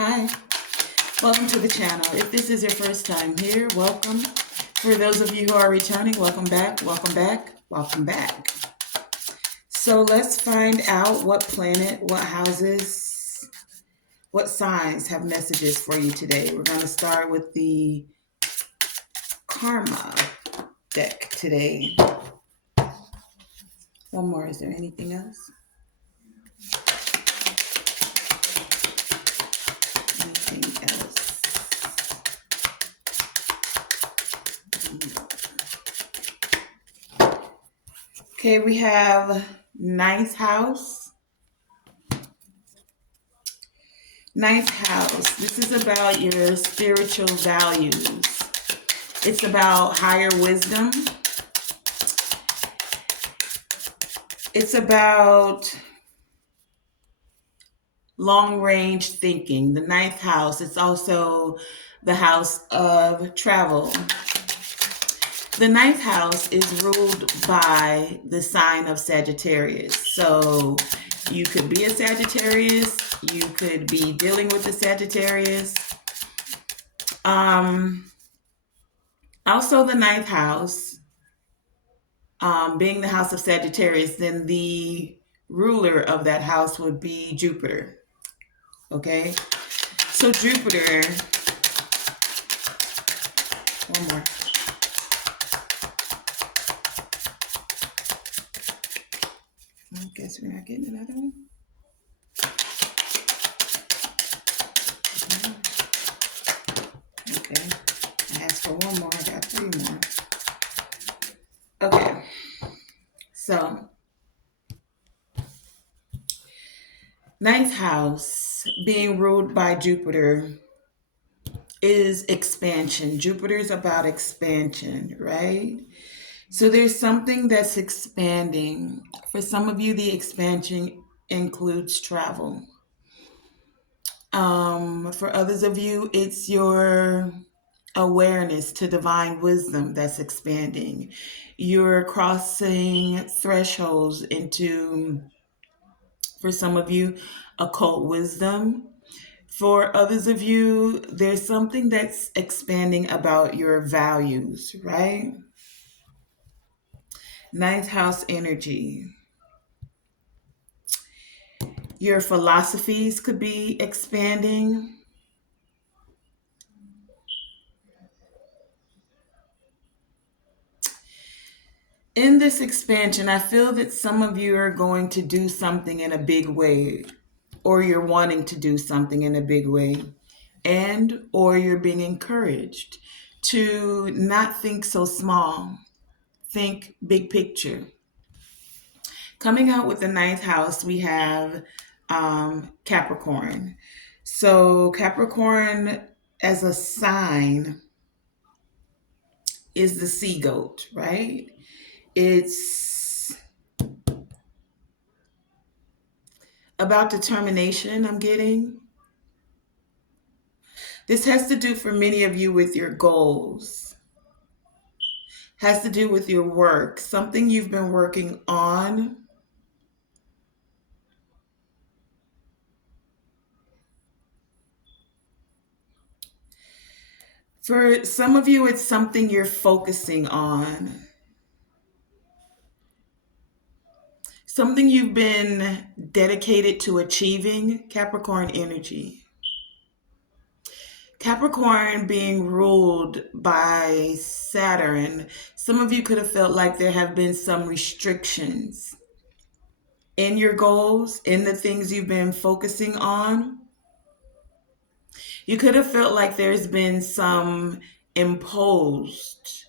Hi, welcome to the channel. If this is your first time here, welcome. For those of you who are returning, welcome back, welcome back, welcome back. So let's find out what planet, what houses, what signs have messages for you today. We're going to start with the Karma deck today. One more. Is there anything else? Anything else? Okay, we have ninth house. Ninth house. This is about your spiritual values. It's about higher wisdom. It's about long range thinking. The ninth house, it's also the house of travel. The ninth house is ruled by the sign of Sagittarius. So you could be a Sagittarius, you could be dealing with the Sagittarius. Also, the ninth house, being the house of Sagittarius, then the ruler of that house would be Jupiter. Okay, so Jupiter, one more. I guess we're not getting another one. Okay, I asked for one more, I got three more. Okay, so ninth house being ruled by Jupiter is expansion. Jupiter's about expansion, right? So there's something that's expanding. For some of you, the expansion includes travel. For others of you, it's your awareness to divine wisdom that's expanding. You're crossing thresholds into, for some of you, occult wisdom. For others of you, there's something that's expanding about your values, right? Ninth house energy. Your philosophies could be expanding. In this expansion, I feel that some of you are going to do something in a big way, or you're wanting to do something in a big way, and or you're being encouraged to not think so small, think big picture. Coming out with the ninth house, we have Capricorn. So Capricorn as a sign is the sea goat, right? It's about determination, I'm getting. This has to do for many of you with your goals, has to do with your work, something you've been working on. For some of you, it's something you're focusing on, something you've been dedicated to achieving. Capricorn energy. Capricorn being ruled by Saturn, some of you could have felt like there have been some restrictions in your goals, in the things you've been focusing on. You could have felt like there's been some imposed,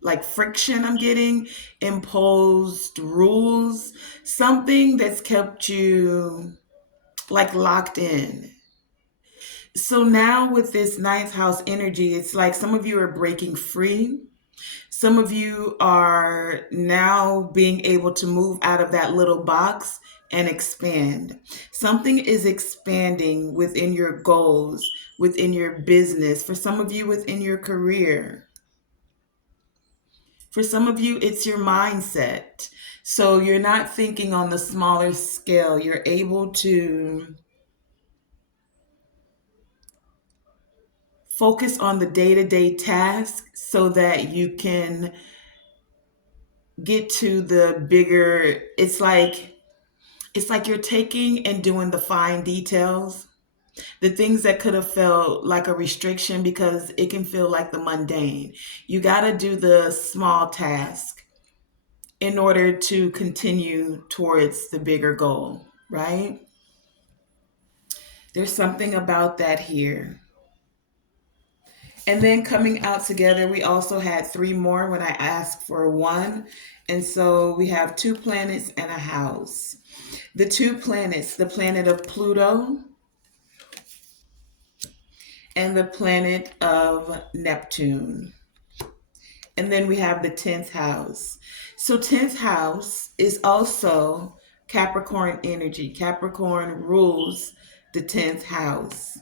like friction, I'm getting, imposed rules, something that's kept you like locked in. So now with this ninth house energy, it's like some of you are breaking free. Some of you are now being able to move out of that little box and expand. Something is expanding within your goals, within your business, for some of you within your career. For some of you, it's your mindset. So you're not thinking on the smaller scale. You're able to focus on the day to day task so that you can get to the bigger. It's like you're taking and doing the fine details, the things that could have felt like a restriction because it can feel like the mundane. You got to do the small task in order to continue towards the bigger goal, right? There's something about that here. And then coming out together, we also had three more when I asked for one. And so we have two planets and a house. The two planets, the planet of Pluto and the planet of Neptune. And then we have the 10th house. So 10th house is also Capricorn energy. Capricorn rules the 10th house.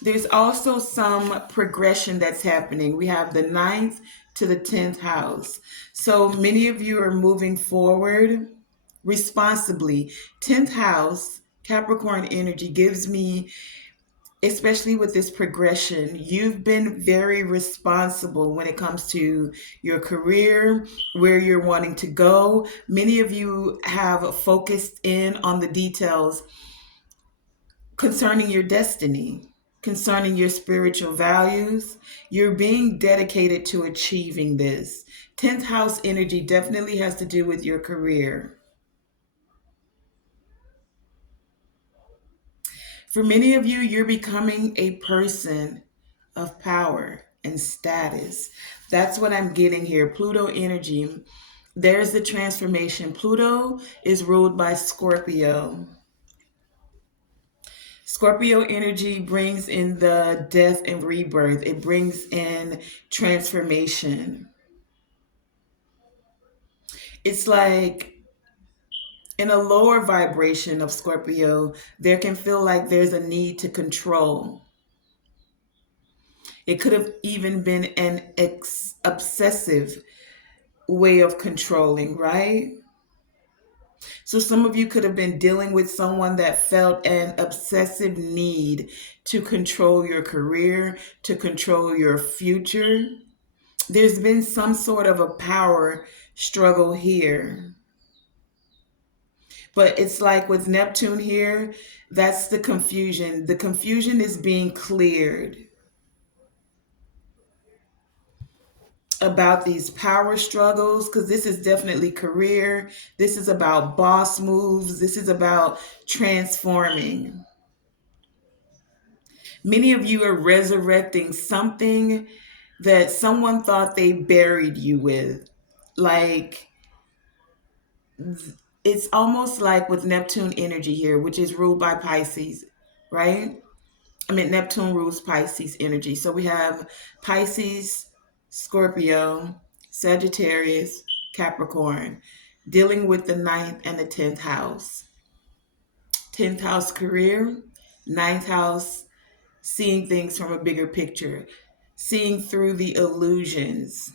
There's also some progression that's happening. We have the ninth to the 10th house. So many of you are moving forward responsibly. 10th house, Capricorn energy gives me, especially with this progression, you've been very responsible when it comes to your career, where you're wanting to go. Many of you have focused in on the details concerning your destiny, concerning your spiritual values. You're being dedicated to achieving this. 10th house energy definitely has to do with your career. For many of you, you're becoming a person of power and status. That's what I'm getting here. Pluto energy. There's the transformation. Pluto is ruled by Scorpio. Scorpio energy brings in the death and rebirth. It brings in transformation. It's like in a lower vibration of Scorpio, there can feel like there's a need to control. It could have even been an obsessive way of controlling, right? So some of you could have been dealing with someone that felt an obsessive need to control your career, to control your future. There's been some sort of a power struggle here. But it's like with Neptune here, that's the confusion. The confusion is being cleared about these power struggles because this is definitely career. This is about boss moves. This is about transforming. Many of you are resurrecting something that someone thought they buried you with. Like, it's almost like with Neptune energy here, which is ruled by Pisces, right? I mean, Neptune rules Pisces energy. So we have Pisces, Scorpio, Sagittarius, Capricorn, dealing with the ninth and the 10th house. 10th house career, ninth house seeing things from a bigger picture, seeing through the illusions.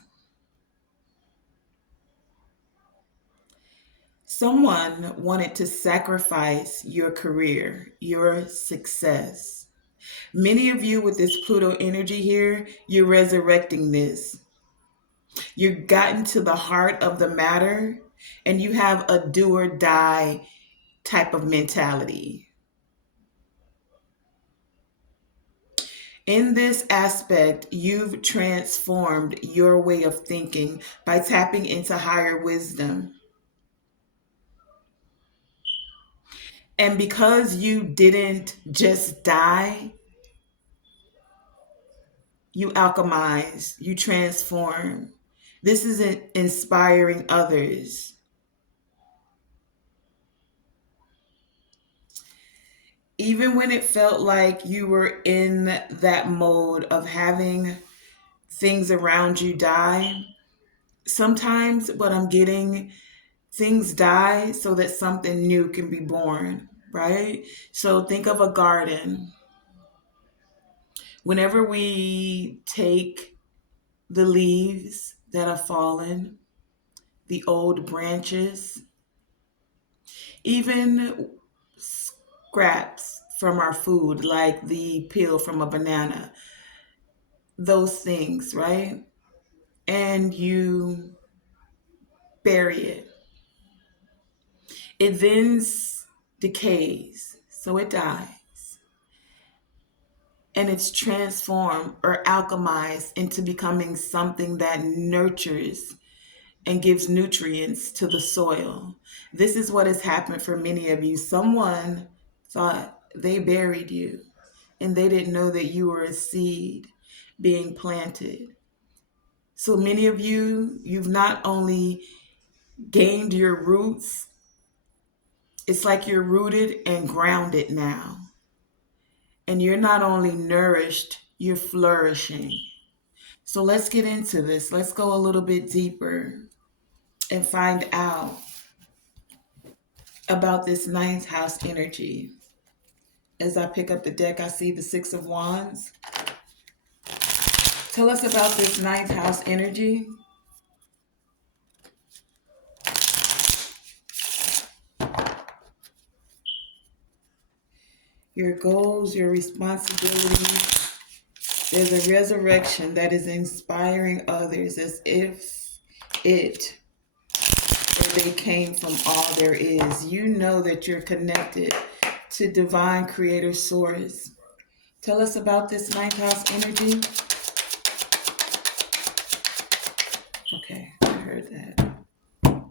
Someone wanted to sacrifice your career, your success. Many of you with this Pluto energy here, you're resurrecting this. You've gotten to the heart of the matter and you have a do or die type of mentality. In this aspect, you've transformed your way of thinking by tapping into higher wisdom. And because you didn't just die, you alchemize, you transform. This is inspiring others. Even when it felt like you were in that mode of having things around you die, sometimes what I'm getting, things die so that something new can be born, right? So think of a garden. Whenever we take the leaves that have fallen, the old branches, even scraps from our food, like the peel from a banana, those things, right? And you bury it. It then decays, so it dies, and it's transformed or alchemized into becoming something that nurtures and gives nutrients to the soil. This is what has happened for many of you. Someone thought they buried you, and they didn't know that you were a seed being planted. So many of you, you've not only gained your roots, it's like you're rooted and grounded now. And you're not only nourished, you're flourishing. So let's get into this. Let's go a little bit deeper and find out about this ninth house energy. As I pick up the deck, I see the Six of Wands. Tell us about this ninth house energy. Your goals, your responsibilities. There's a resurrection that is inspiring others as if it or they came from all there is. You know that you're connected to divine creator source. Tell us about this ninth house energy. Okay, I heard that.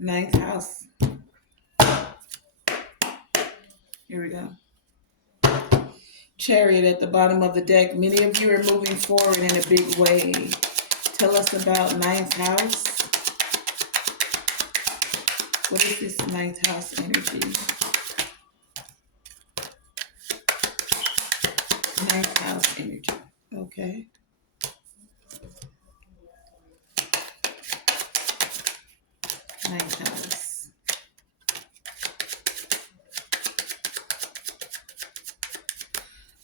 Ninth house. Here we go. Chariot at the bottom of the deck. Many of you are moving forward in a big way. Tell us about ninth house. What is this ninth house energy? Ninth house energy. Okay. Ninth house.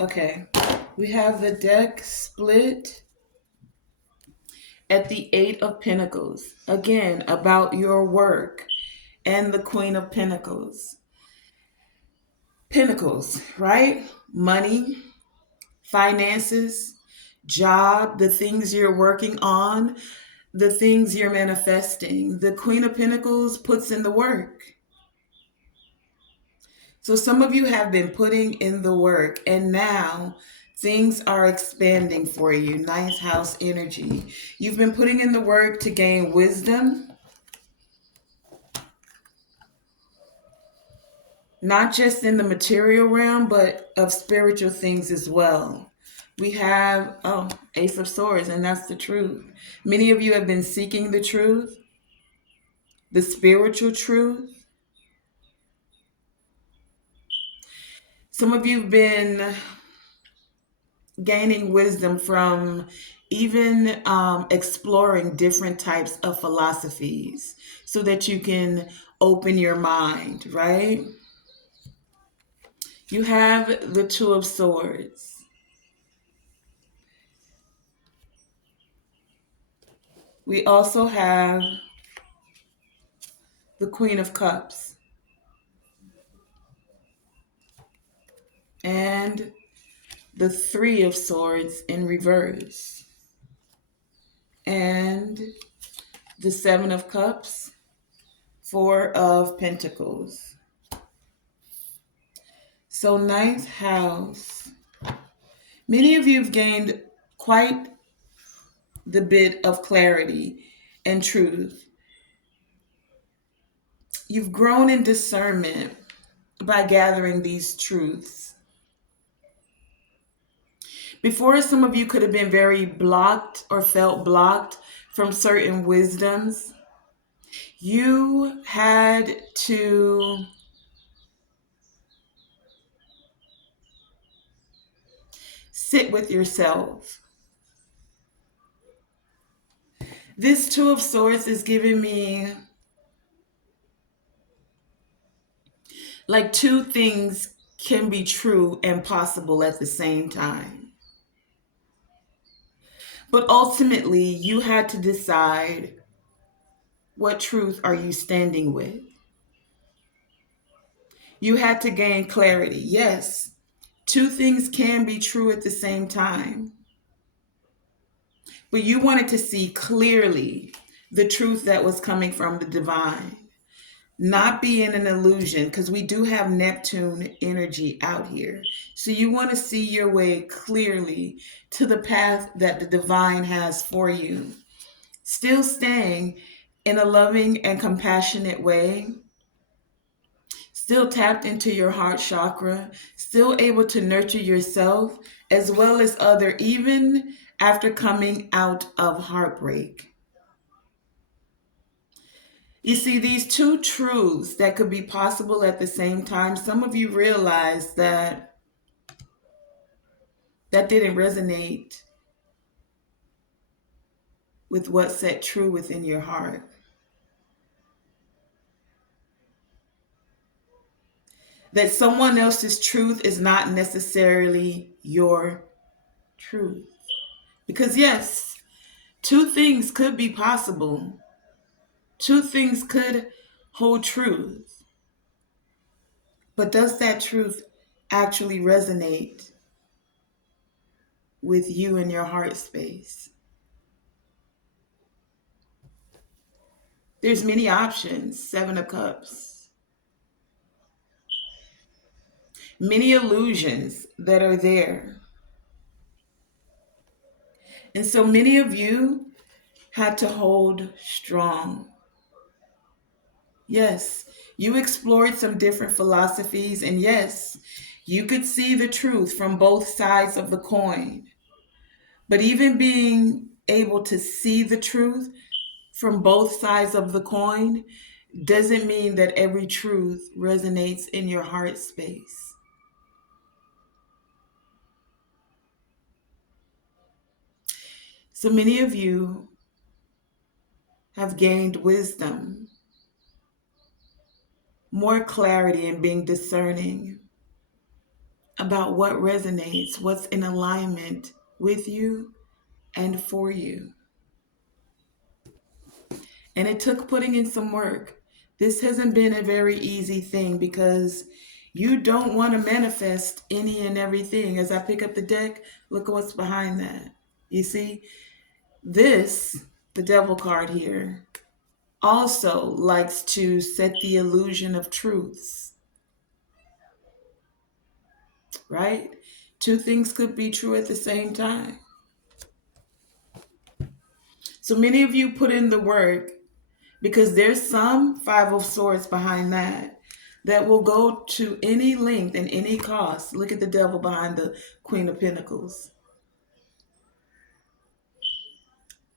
Okay. We have the deck split at the Eight of Pentacles. Again, about your work. And the Queen of Pentacles. Pentacles, right? Money, finances, job, the things you're working on, the things you're manifesting. The Queen of Pentacles puts in the work. So some of you have been putting in the work, and now things are expanding for you. Ninth house energy. You've been putting in the work to gain wisdom, not just in the material realm, but of spiritual things as well. We have, Ace of Swords, and that's the truth. Many of you have been seeking the truth, the spiritual truth. Some of you have been gaining wisdom from even exploring different types of philosophies so that you can open your mind, right? You have the Two of Swords. We also have the Queen of Cups and the Three of Swords in reverse and the Seven of Cups, Four of Pentacles. So ninth house, many of you have gained quite the bit of clarity and truth. You've grown in discernment by gathering these truths. Before, some of you could have been very blocked or felt blocked from certain wisdoms. You had to sit with yourself. This Two of Swords is giving me like two things can be true and possible at the same time. But ultimately, you had to decide, what truth are you standing with? You had to gain clarity. Yes, two things can be true at the same time, but you wanted to see clearly the truth that was coming from the divine, not be in an illusion, because we do have Neptune energy out here. So you want to see your way clearly to the path that the divine has for you, still staying in a loving and compassionate way, still tapped into your heart chakra, still able to nurture yourself as well as other, even after coming out of heartbreak. You see, these two truths that could be possible at the same time, some of you realize that that didn't resonate with what set true within your heart. That someone else's truth is not necessarily your truth. Because, yes, two things could be possible, two things could hold truth. But does that truth actually resonate with you in your heart space? There's many options. Seven of Cups. Many illusions that are there. And so many of you had to hold strong. Yes, you explored some different philosophies, and yes, you could see the truth from both sides of the coin. But even being able to see the truth from both sides of the coin doesn't mean that every truth resonates in your heart space. So many of you have gained wisdom, more clarity in being discerning about what resonates, what's in alignment with you and for you. And it took putting in some work. This hasn't been a very easy thing because you don't want to manifest any and everything. As I pick up the deck, look at what's behind that. You see, this, the devil card here, also likes to set the illusion of truths, right? Two things could be true at the same time. So many of you put in the work because there's some Five of Swords behind that will go to any length and any cost. Look at the devil behind the Queen of Pentacles.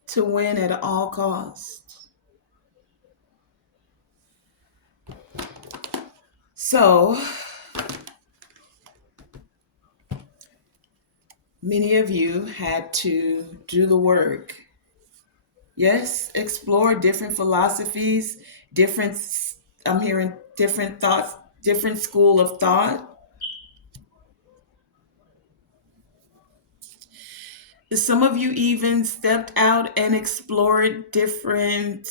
To win at all costs. So many of you had to do the work. Yes, explore different philosophies, different, I'm hearing different thoughts, different school of thought. Some of you even stepped out and explored different,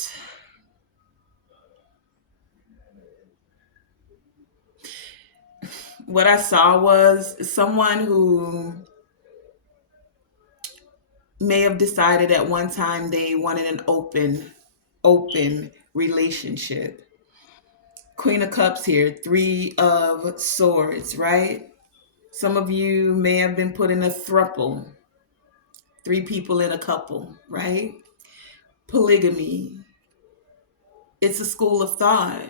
what I saw was someone who may have decided at one time they wanted an open relationship. Queen of Cups here, Three of Swords, right? Some of you may have been put in a throuple, three people in a couple, right? Polygamy. It's a school of thought.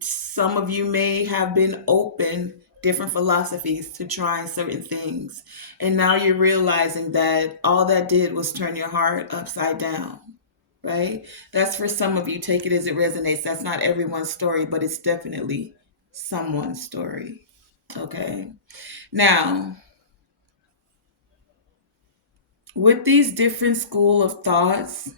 Some of you may have been open different philosophies to trying certain things. And now you're realizing that all that did was turn your heart upside down, right? That's for some of you. Take it as it resonates. That's not everyone's story, but it's definitely someone's story. Okay. Now, with these different school of thoughts,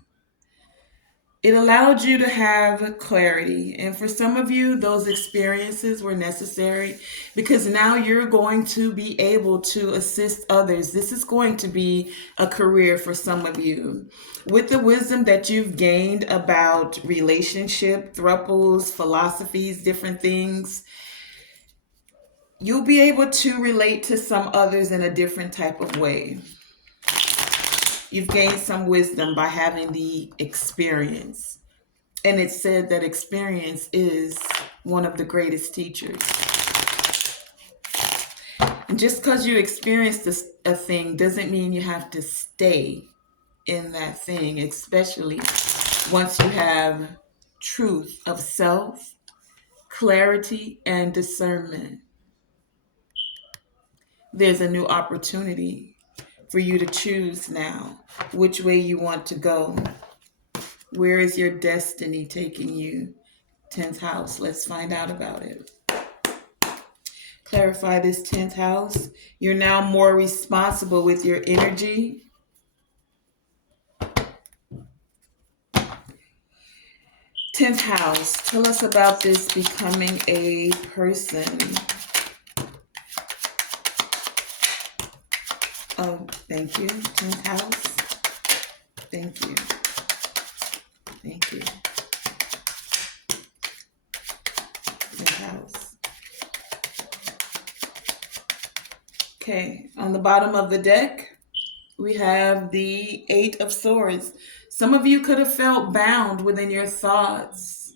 It allowed you to have clarity. And for some of you, those experiences were necessary because now you're going to be able to assist others. This is going to be a career for some of you. With the wisdom that you've gained about relationship, thruples, philosophies, different things, you'll be able to relate to some others in a different type of way. You've gained some wisdom by having the experience. And it's said that experience is one of the greatest teachers. And just because you experienced a thing doesn't mean you have to stay in that thing, especially once you have truth of self, clarity, and discernment. There's a new opportunity for you to choose now which way you want to go. Where is your destiny taking you? 10th house. Let's find out about it. Clarify this 10th house. You're now more responsible with your energy. 10th house. Tell us about this becoming a person. Oh, thank you. 10th house. Thank you. Thank you. 10th house. Okay, on the bottom of the deck, we have the Eight of Swords. Some of you could have felt bound within your thoughts.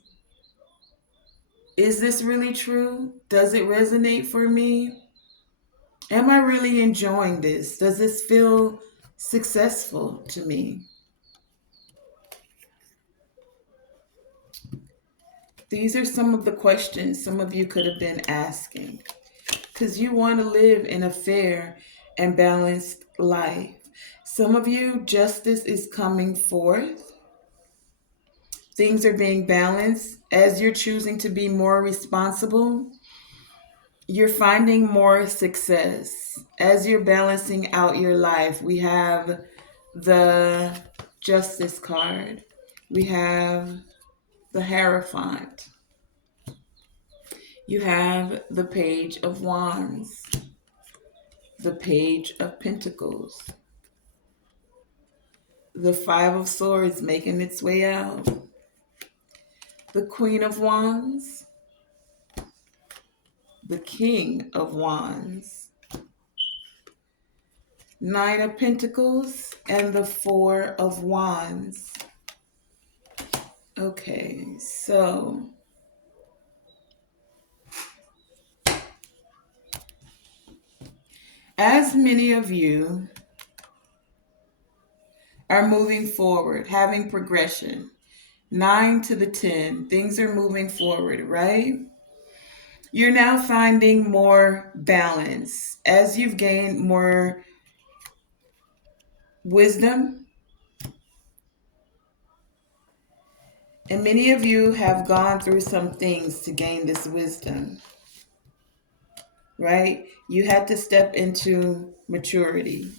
Is this really true? Does it resonate for me? Am I really enjoying this? Does this feel successful to me? These are some of the questions some of you could have been asking because you want to live in a fair and balanced life. Some of you, justice is coming forth. Things are being balanced as you're choosing to be more responsible. You're finding more success as you're balancing out your life. We have the Justice card. We have the Hierophant. You have the Page of Wands, the Page of Pentacles, the Five of Swords making its way out, the Queen of Wands, the King of Wands, Nine of Pentacles, and the Four of Wands. Okay, so as many of you are moving forward, having progression, 9 to the 10, things are moving forward, right? You're now finding more balance as you've gained more wisdom. And many of you have gone through some things to gain this wisdom, right? You had to step into maturity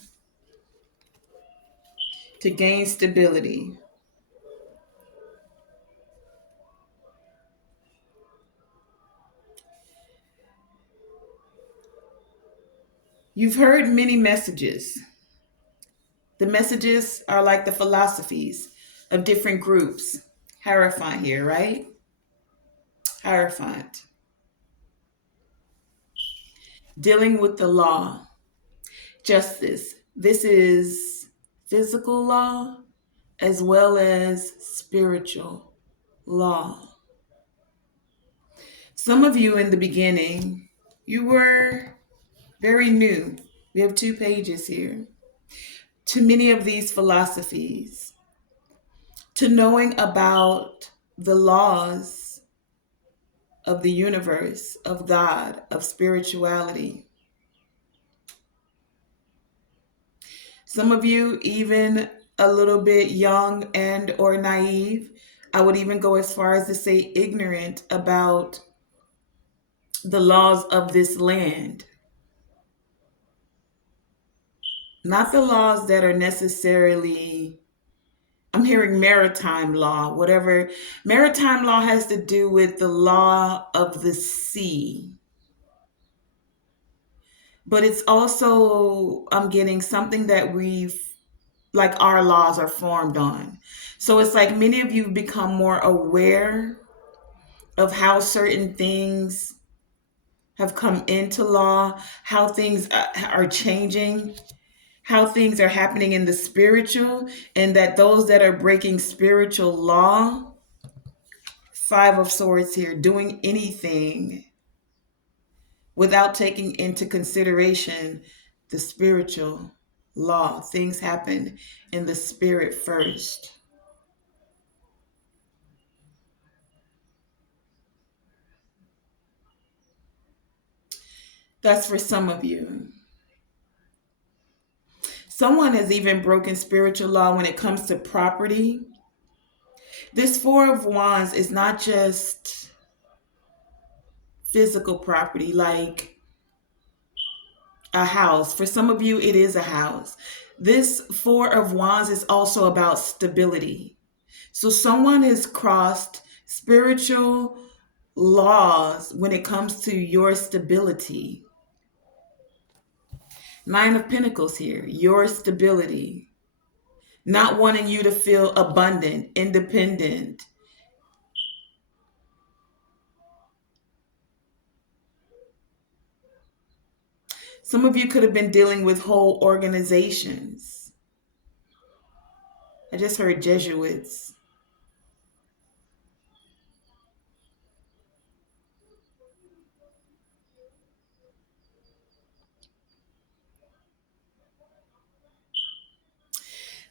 to gain stability. You've heard many messages. The messages are like the philosophies of different groups. Hierophant here, right? Hierophant. Dealing with the law. Justice. This is physical law as well as spiritual law. Some of you in the beginning, you were very new. We have 2 pages here. To many of these philosophies, to knowing about the laws of the universe, of God, of spirituality. Some of you even a little bit young and or naive. I would even go as far as to say ignorant about the laws of this land. Not the laws that are necessarily I'm hearing maritime law, whatever. Maritime law has to do with the law of the sea. But it's also, I'm getting something that we've, like our laws are formed on. So it's like many of you become more aware of how certain things have come into law, how things are changing, how things are happening in the spiritual, and that those that are breaking spiritual law, Five of Swords here, doing anything without taking into consideration the spiritual law. Things happen in the spirit first. That's for some of you. Someone has even broken spiritual law when it comes to property. This Four of Wands is not just physical property like a house. For some of you, it is a house. This Four of Wands is also about stability. So someone has crossed spiritual laws when it comes to your stability. Nine of Pentacles here, your stability. Not wanting you to feel abundant, independent. Some of you could have been dealing with whole organizations. I just heard Jesuits.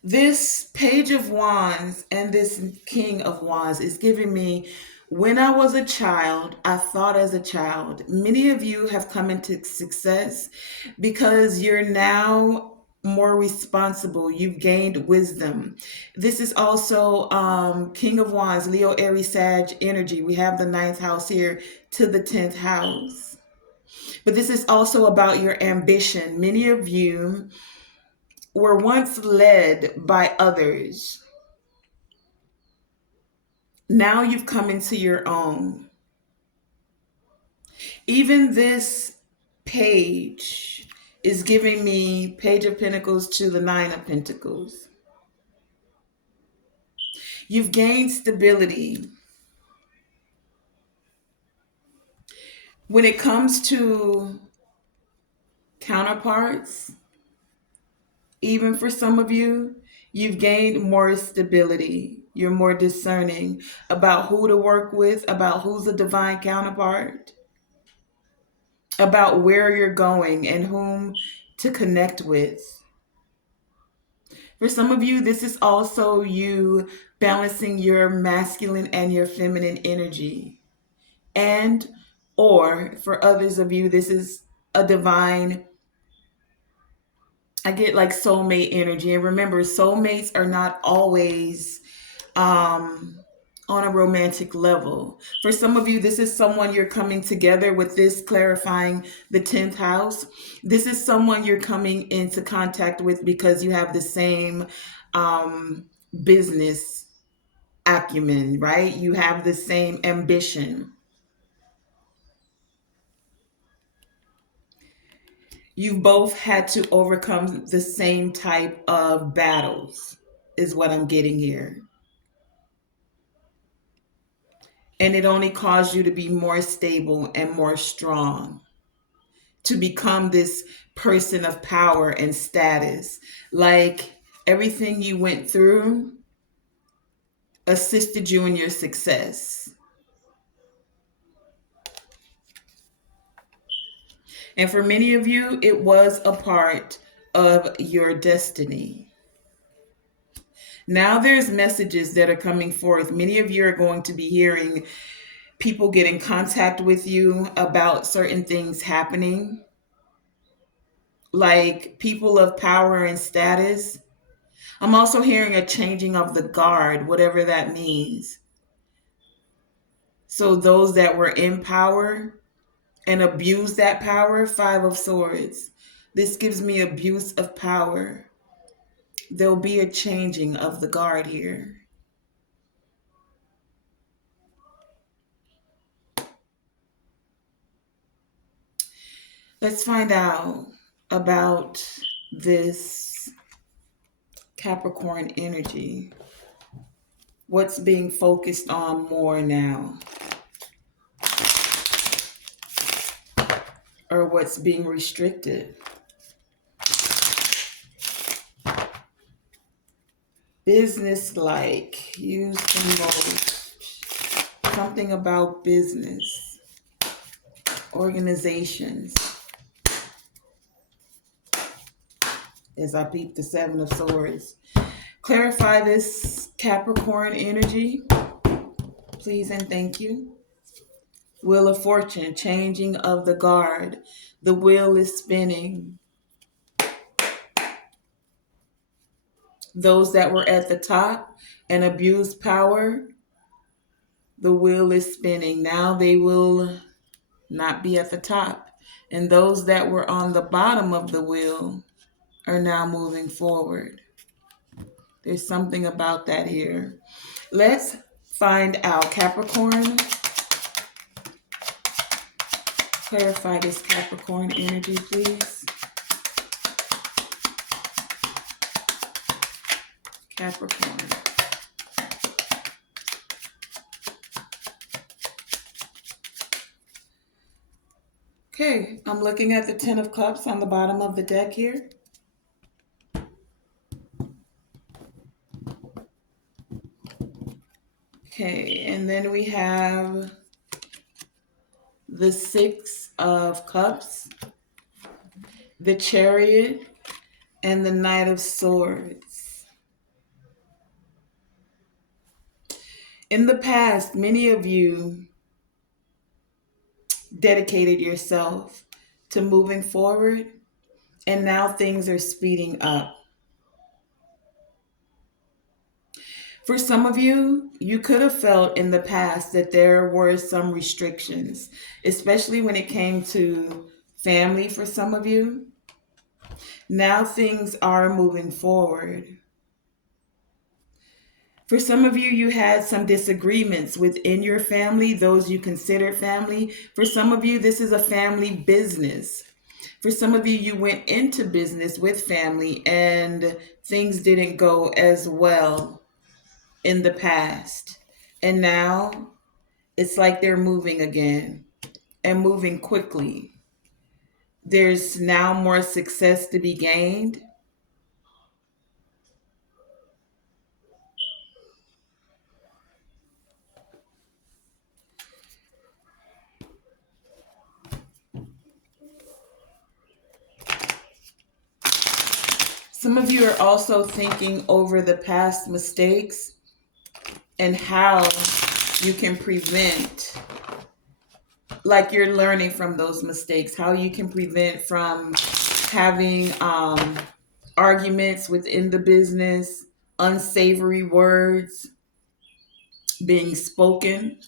This Page of Wands and this King of Wands is giving me, when I was a child, I thought as a child. Many of you have come into success because you're now more responsible. You've gained wisdom. This is also King of Wands, Leo, Aries, Sag energy. We have the ninth house here to the 10th house. But this is also about your ambition. Many of you were once led by others. Now you've come into your own. Even this page is giving me Page of Pentacles to the Nine of Pentacles. You've gained stability. When it comes to counterparts, even for some of you, you've gained more stability. You're more discerning about who to work with, about who's a divine counterpart, about where you're going and whom to connect with. For some of you, this is also you balancing your masculine and your feminine energy. And, or for others of you, this is a divine, I get like soulmate energy. And remember, soulmates are not always um, on a romantic level. For some of you, this is someone you're coming together with, this clarifying the 10th house. This is someone you're coming into contact with because you have the same um, business acumen, right? You have the same ambition. You've both had to overcome the same type of battles, is what I'm getting here. And it only caused you to be more stable and more strong, to become this person of power and status. Like everything you went through assisted you in your success. And for many of you, it was a part of your destiny. Now there's messages that are coming forth. Many of you are going to be hearing people get in contact with you about certain things happening, like people of power and status. I'm also hearing a changing of the guard, whatever that means. So those that were in power and abused that power, Five of Swords. This gives me abuse of power. There'll be a changing of the guard here. Let's find out about this Capricorn energy. What's being focused on more now? Or what's being restricted? Business-like. Use the most. Something about business. Organizations. As I peep the Seven of Swords. Clarify this Capricorn energy, please and thank you. Wheel of Fortune, changing of the guard. The wheel is spinning. Those that were at the top and abused power, the wheel is spinning. Now they will not be at the top. And those that were on the bottom of the wheel are now moving forward. There's something about that here. Let's find out. Capricorn, clarify this Capricorn energy, please. Capricorn. Okay, I'm looking at the Ten of Cups on the bottom of the deck here. Okay, and then we have the Six of Cups, the Chariot, and the Knight of Swords. In the past, many of you dedicated yourself to moving forward, and now things are speeding up. For some of you, you could have felt in the past that there were some restrictions, especially when it came to family for some of you. Now things are moving forward. For some of you, you had some disagreements within your family, those you considered family. For some of you, this is a family business. For some of you, you went into business with family and things didn't go as well in the past. And now it's like they're moving again and moving quickly. There's now more success to be gained. Some of you are also thinking over the past mistakes and how you can prevent, like you're learning from those mistakes, how you can prevent from having arguments within the business, unsavory words being spoken.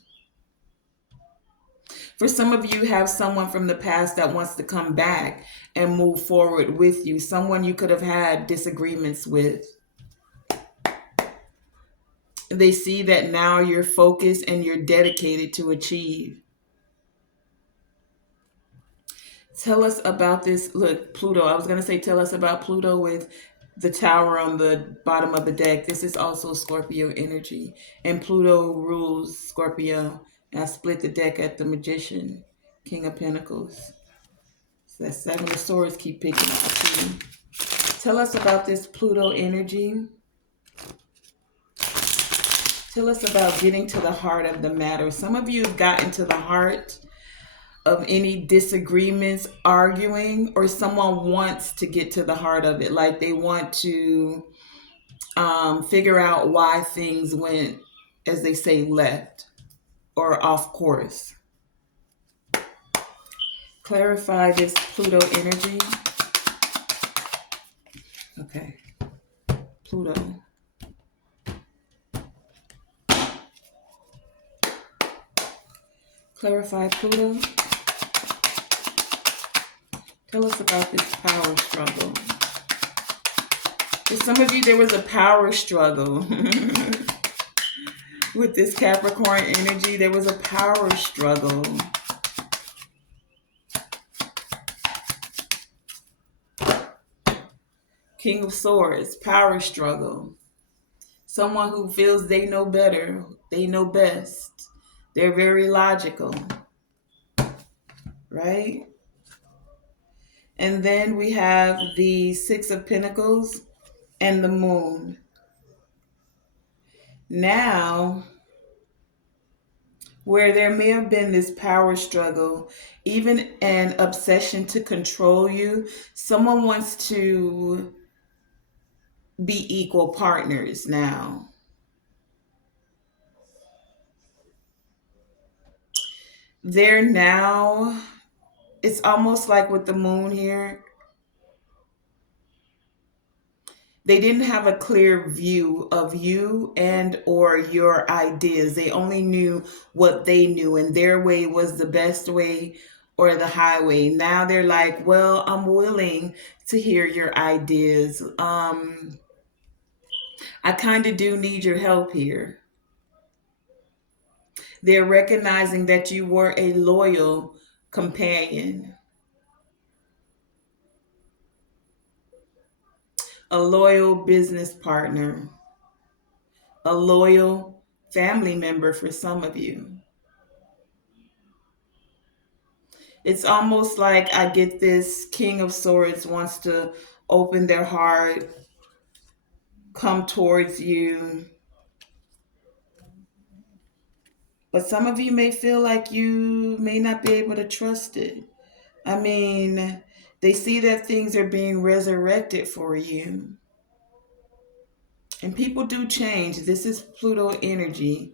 For some of you, have someone from the past that wants to come back and move forward with you, someone you could have had disagreements with. They see that now you're focused and you're dedicated to achieve. Tell us about this. Look, Pluto. I was going to say tell us about Pluto with the tower on the bottom of the deck. This is also Scorpio energy. And Pluto rules Scorpio. And I split the deck at the Magician, King of Pentacles. So that Seven of Swords keep picking up too. Tell us about this Pluto energy. Tell us about getting to the heart of the matter. Some of you have gotten to the heart of any disagreements, arguing, or someone wants to get to the heart of it. Like they want to figure out why things went, as they say, left or off course. Clarify this Pluto energy. Okay. Pluto. Clarify Pluto. Tell us about this power struggle. For some of you, there was a power struggle with this Capricorn energy. There was a power struggle. King of Swords, power struggle. Someone who feels they know better, they know best. They're very logical, right? And then we have the Six of Pentacles and the Moon. Now, where there may have been this power struggle, even an obsession to control you, someone wants to be equal partners now. They're now, it's almost like with the moon here, they didn't have a clear view of you and or your ideas. They only knew what they knew, and their way was the best way or the highway. Now they're like, well, I'm willing to hear your ideas. I kind of do need your help here. They're recognizing that you were a loyal companion, a loyal business partner, a loyal family member for some of you. It's almost like I get this King of Swords wants to open their heart, come towards you. But some of you may feel like you may not be able to trust it. I mean, they see that things are being resurrected for you. And people do change. This is Pluto energy.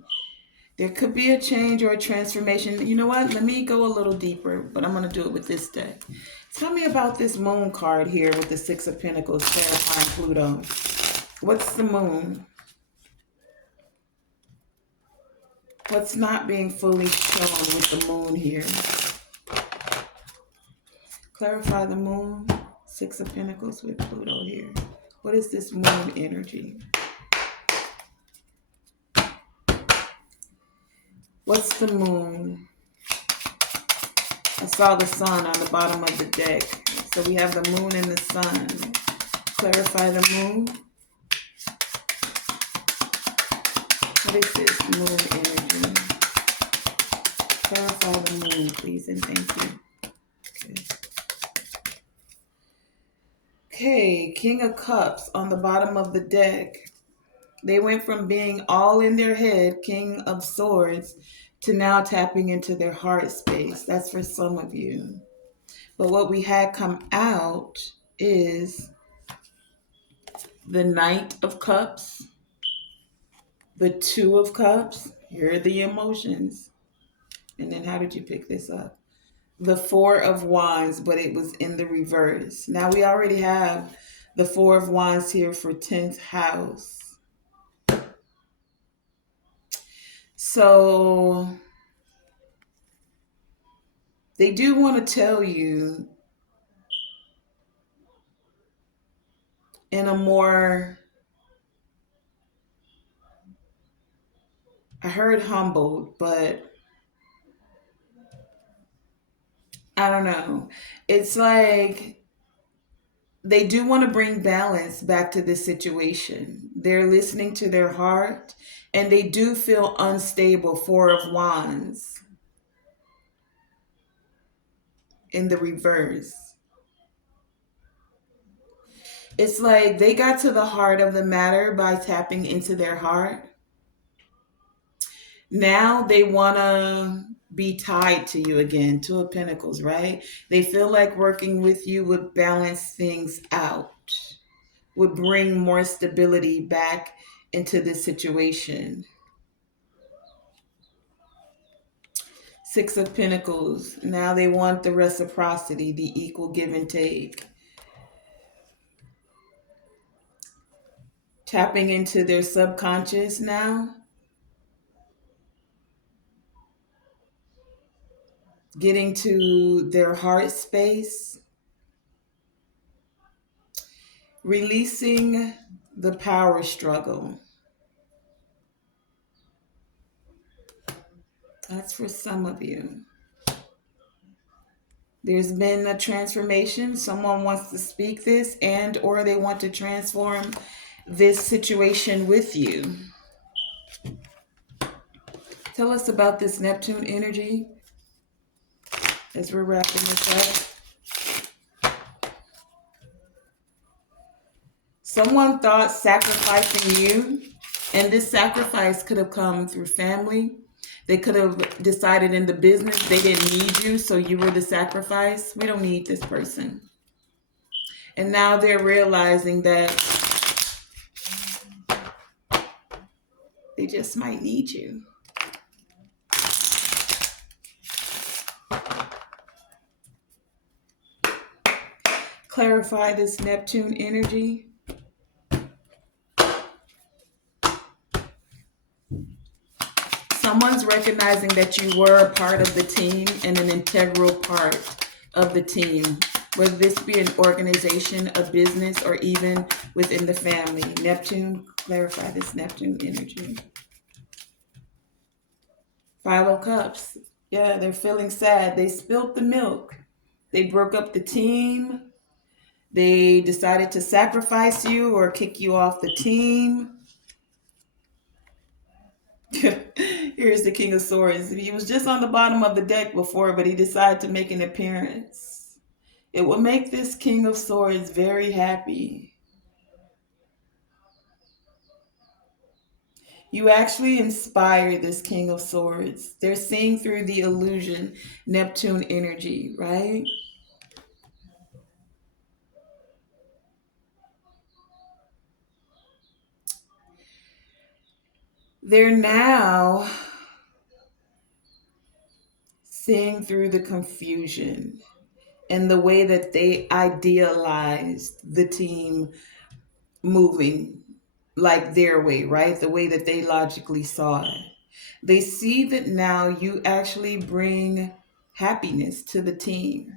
There could be a change or a transformation. You know what? Let me go a little deeper, but I'm going to do it with this deck. Tell me about this moon card here with the Six of Pentacles, clarifying Pluto. What's the moon? What's not being fully shown with the moon here? Clarify the moon. Six of Pentacles with Pluto here. What is this moon energy? What's the moon? I saw the sun on the bottom of the deck. So we have the moon and the sun. Clarify the moon. What is this moon energy? Clarify the moon, please, and thank you. Okay. Okay, King of Cups on the bottom of the deck. They went from being all in their head, King of Swords, to now tapping into their heart space. That's for some of you. But what we had come out is the Knight of Cups, the Two of Cups. Here are the emotions. And then how did you pick this up? The Four of Wands, but it was in the reverse. Now we already have the Four of Wands here for 10th house. So they do want to tell you in a more, I heard humbled, but I don't know. It's like they do want to bring balance back to this situation. They're listening to their heart and they do feel unstable. Four of Wands in the reverse. It's like they got to the heart of the matter by tapping into their heart. Now they want to be tied to you again. Two of Pentacles, right? They feel like working with you would balance things out, would bring more stability back into this situation. Six of Pentacles. Now they want the reciprocity, the equal give and take. Tapping into their subconscious now. Getting to their heart space. Releasing the power struggle. That's for some of you. There's been a transformation. Someone wants to speak this and or they want to transform this situation with you. Tell us about this Neptune energy as we're wrapping this up. Someone thought sacrificing you, and this sacrifice could have come through family. They could have decided in the business they didn't need you, so you were the sacrifice. We don't need this person. And now they're realizing that they just might need you. Clarify this Neptune energy. Someone's recognizing that you were a part of the team and an integral part of the team, whether this be an organization, a business, or even within the family. Neptune, clarify this Neptune energy. Five of Cups. Yeah, they're feeling sad. They spilt the milk. They broke up the team. They decided to sacrifice you or kick you off the team. Here's the King of Swords. He was just on the bottom of the deck before, but he decided to make an appearance. It will make this King of Swords very happy. You actually inspire this King of Swords. They're seeing through the illusion, Neptune energy, right? They're now seeing through the confusion and the way that they idealized the team moving like their way, right? The way that they logically saw it. They see that now you actually bring happiness to the team.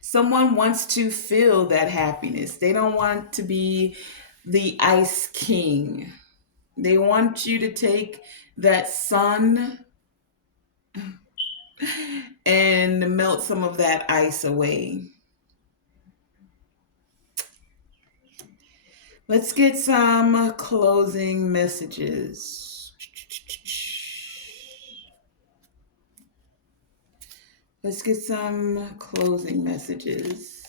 Someone wants to feel that happiness. They don't want to be the ice king. They want you to take that sun and melt some of that ice away. Let's get some closing messages. Let's get some closing messages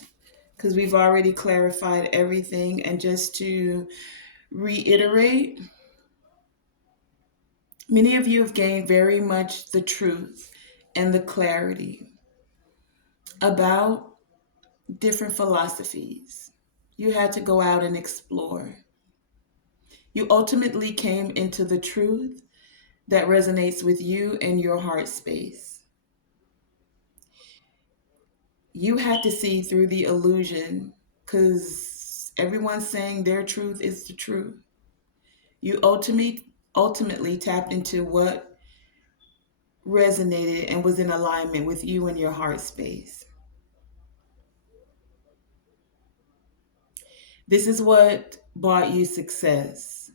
because we've already clarified everything. And just to reiterate, many of you have gained very much the truth and the clarity about different philosophies. You had to go out and explore. You ultimately came into the truth that resonates with you and your heart space. You had to see through the illusion because everyone's saying their truth is the truth. You ultimately tapped into what resonated and was in alignment with you and your heart space. This is what brought you success.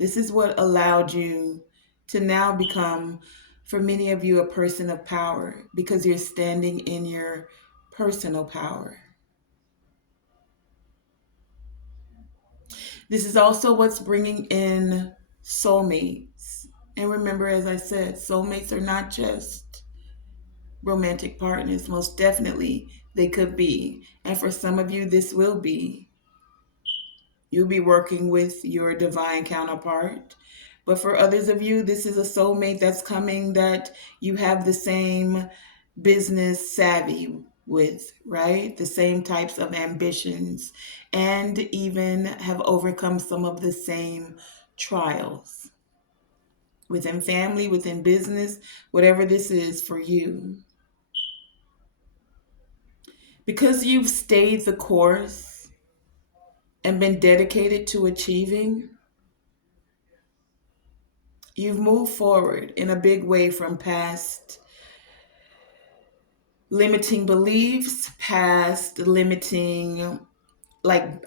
This is what allowed you to now become, for many of you, a person of power because you're standing in your personal power. This is also what's bringing in soulmates. And remember, as I said, soulmates are not just romantic partners. Most definitely, they could be. And for some of you, this will be. You'll be working with your divine counterpart. But for others of you, this is a soulmate that's coming that you have the same business savvy with, right? The same types of ambitions and even have overcome some of the same trials within family, within business, whatever this is for you. Because you've stayed the course and been dedicated to achieving, you've moved forward in a big way from past limiting beliefs, past limiting, like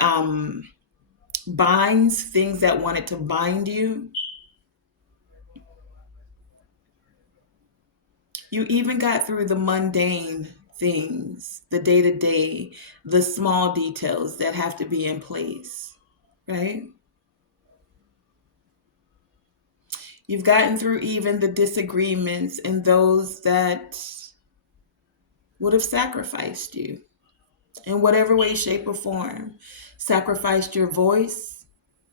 binds, things that wanted to bind you. You even got through the mundane things, the day to day, the small details that have to be in place, right? You've gotten through even the disagreements and those that would have sacrificed you in whatever way, shape, or form. Sacrificed your voice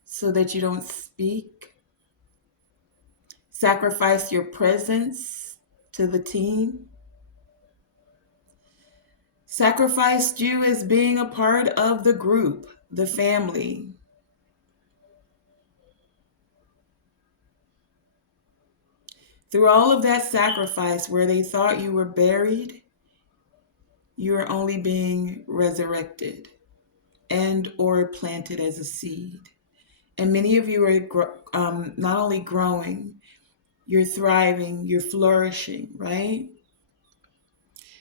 so that you don't speak, sacrificed your presence to the team, sacrificed you as being a part of the group, the family. Through all of that sacrifice, where they thought you were buried, you are only being resurrected and or planted as a seed. And many of you are not only growing, you're thriving, you're flourishing, right?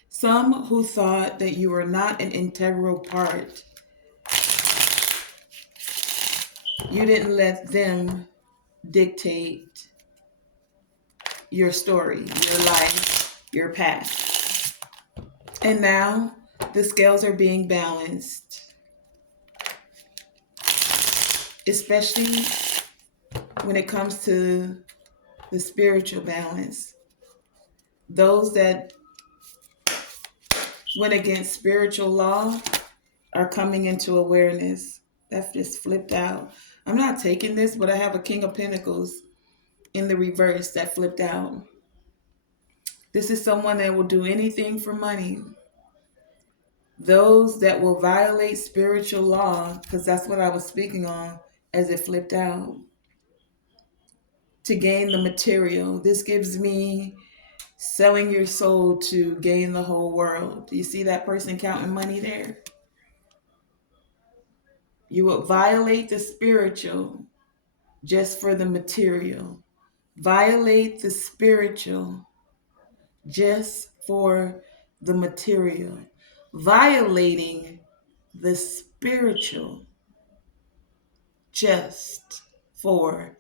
Some who thought that you were not an integral part, you didn't let them dictate your story, your life, your path. And now the scales are being balanced, especially when it comes to the spiritual balance. Those that went against spiritual law are coming into awareness. That's just flipped out. I'm not taking this, but I have a King of Pentacles in the reverse that flipped out. This is someone that will do anything for money. Those that will violate spiritual law, because that's what I was speaking on as it flipped out, to gain the material. This gives me selling your soul to gain the whole world. Do you see that person counting money there? You will violate the spiritual just for the material. Violate the spiritual just for the material. Violating the spiritual just for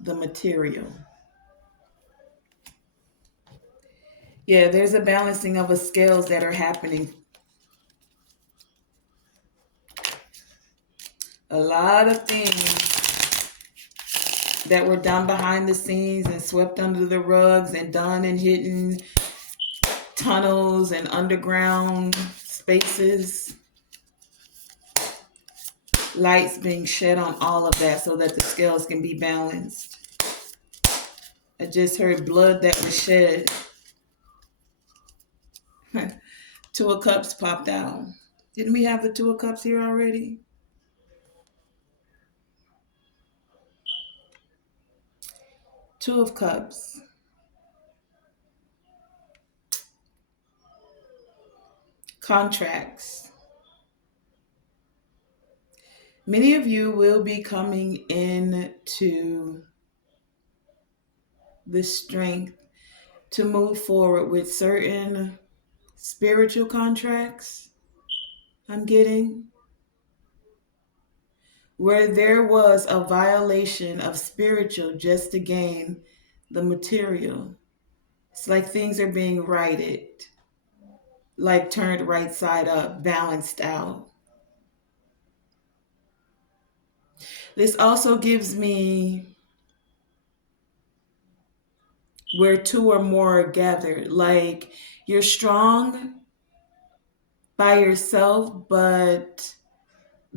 the material. Yeah, there's a balancing of the scales that are happening. A lot of things that were done behind the scenes and swept under the rugs and done in hidden tunnels and underground spaces. Lights being shed on all of that so that the scales can be balanced. I just heard blood that was shed. Two of Cups popped out. Didn't we have the Two of Cups here already? Two of Cups. Contracts. Many of you will be coming into the strength to move forward with certain spiritual contracts. I'm getting where there was a violation of spiritual just to gain the material. It's like things are being righted, like turned right side up, balanced out. This also gives me where two or more are gathered. Like you're strong by yourself, but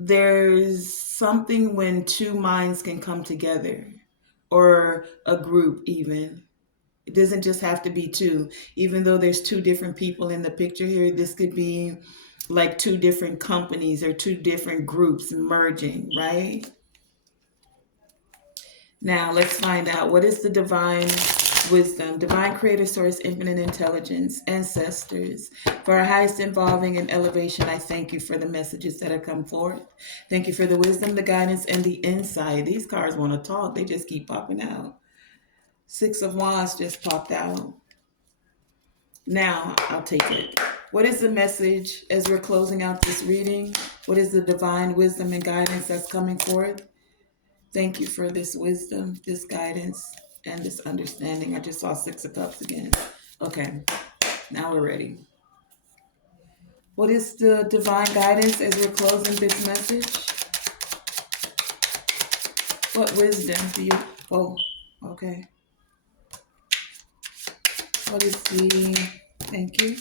there's something when two minds can come together, or a group even. It doesn't just have to be two. Even though there's two different people in the picture here, this could be like two different companies or two different groups merging, right? Now let's find out, what is the divine wisdom, divine creator source, infinite intelligence, ancestors. For our highest involving and elevation, I thank you for the messages that have come forth. Thank you for the wisdom, the guidance, and the insight. These cards want to talk. They just keep popping out. Six of Wands just popped out. Now I'll take it. What is the message as we're closing out this reading? What is the divine wisdom and guidance that's coming forth? Thank you for this wisdom, this guidance, and this understanding. I just saw Six of Cups again. Okay, now we're ready. What is the divine guidance as we're closing this message? What wisdom do you... Oh, okay. What is the... Thank you.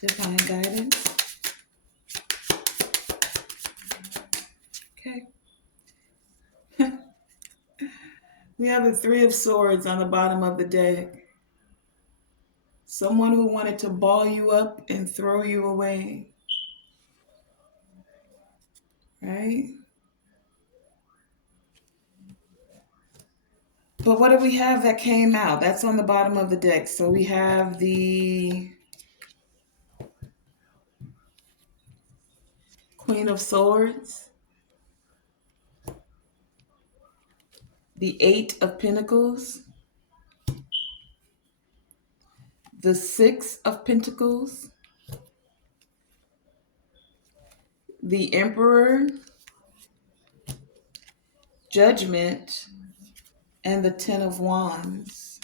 Divine guidance. Okay. We have the Three of Swords on the bottom of the deck. Someone who wanted to ball you up and throw you away. Right? But what do we have that came out? That's on the bottom of the deck. So we have the Queen of Swords, the Eight of Pentacles, the Six of Pentacles, the Emperor, Judgment, and the Ten of Wands.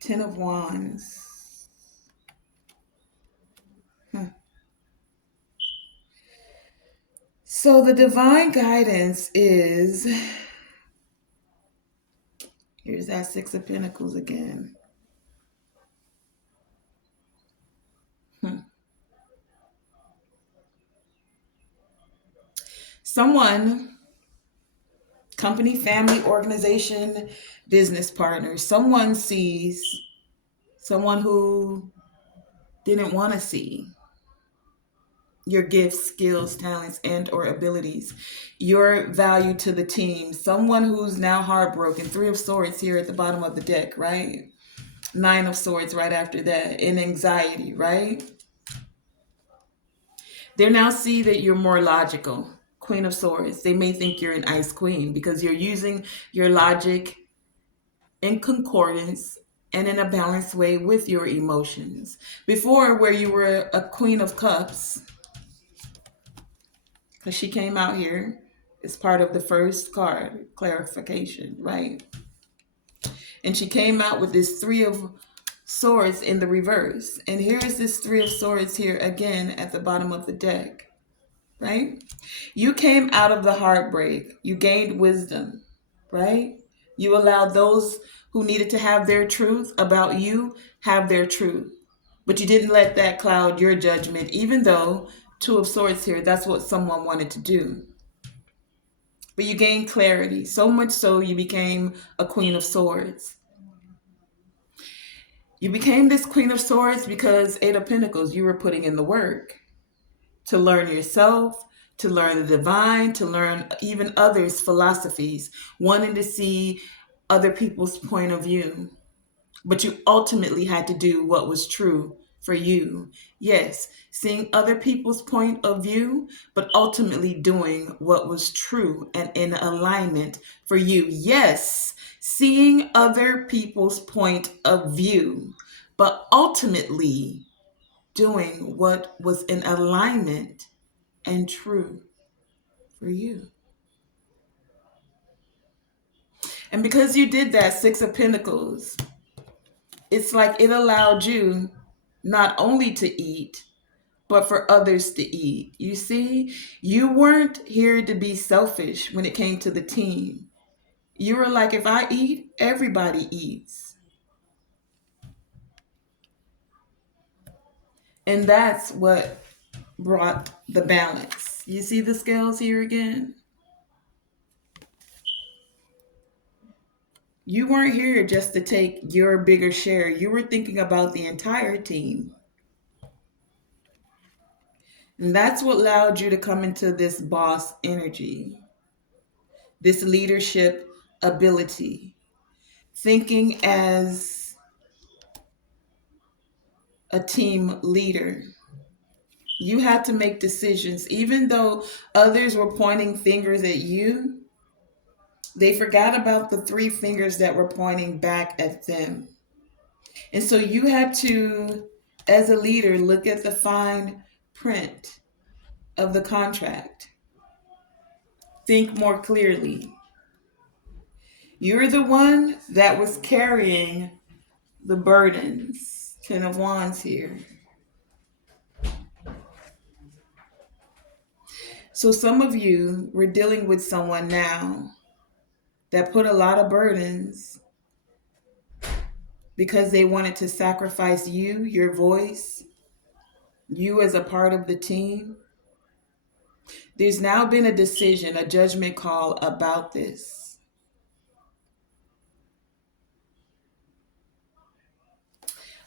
Ten of Wands. So the divine guidance is, here's that Six of Pentacles again. Someone, company, family, organization, business partner, someone sees someone who didn't want to see your gifts, skills, talents, and or abilities, your value to the team, someone who's now heartbroken. Three of Swords here at the bottom of the deck, right? Nine of Swords right after that, in anxiety, right? They now see that you're more logical. Queen of Swords. They may think you're an ice queen because you're using your logic in concordance and in a balanced way with your emotions. Before, where you were a Queen of Cups, because she came out here as part of the first card, clarification, right? And she came out with this Three of Swords in the reverse. And here is this Three of Swords here again at the bottom of the deck, right? You came out of the heartbreak. You gained wisdom, right? You allowed those who needed to have their truth about you have their truth. But you didn't let that cloud your judgment, even though Two of Swords here, that's what someone wanted to do. But you gained clarity, so much so you became a Queen of Swords. You became this Queen of Swords because Eight of Pentacles, you were putting in the work to learn yourself, to learn the divine, to learn even others' philosophies, wanting to see other people's point of view. But you ultimately had to do what was true for you. Yes, seeing other people's point of view, but ultimately doing what was true and in alignment for you. Yes, seeing other people's point of view, but ultimately doing what was in alignment and true for you. And because you did that, Six of Pentacles, it's like it allowed you not only to eat, but for others to eat. You see, you weren't here to be selfish when it came to the team. You were like, if I eat, everybody eats. And that's what brought the balance. You see the scales here again? You weren't here just to take your bigger share. You were thinking about the entire team. And that's what allowed you to come into this boss energy, this leadership ability, thinking as a team leader. You had to make decisions, even though others were pointing fingers at you. They forgot about the three fingers that were pointing back at them. And so you had to, as a leader, look at the fine print of the contract. Think more clearly. You're the one that was carrying the burdens. Ten of Wands here. So some of you were dealing with someone now that put a lot of burdens because they wanted to sacrifice you, your voice, you as a part of the team. There's now been a decision, a judgment call about this.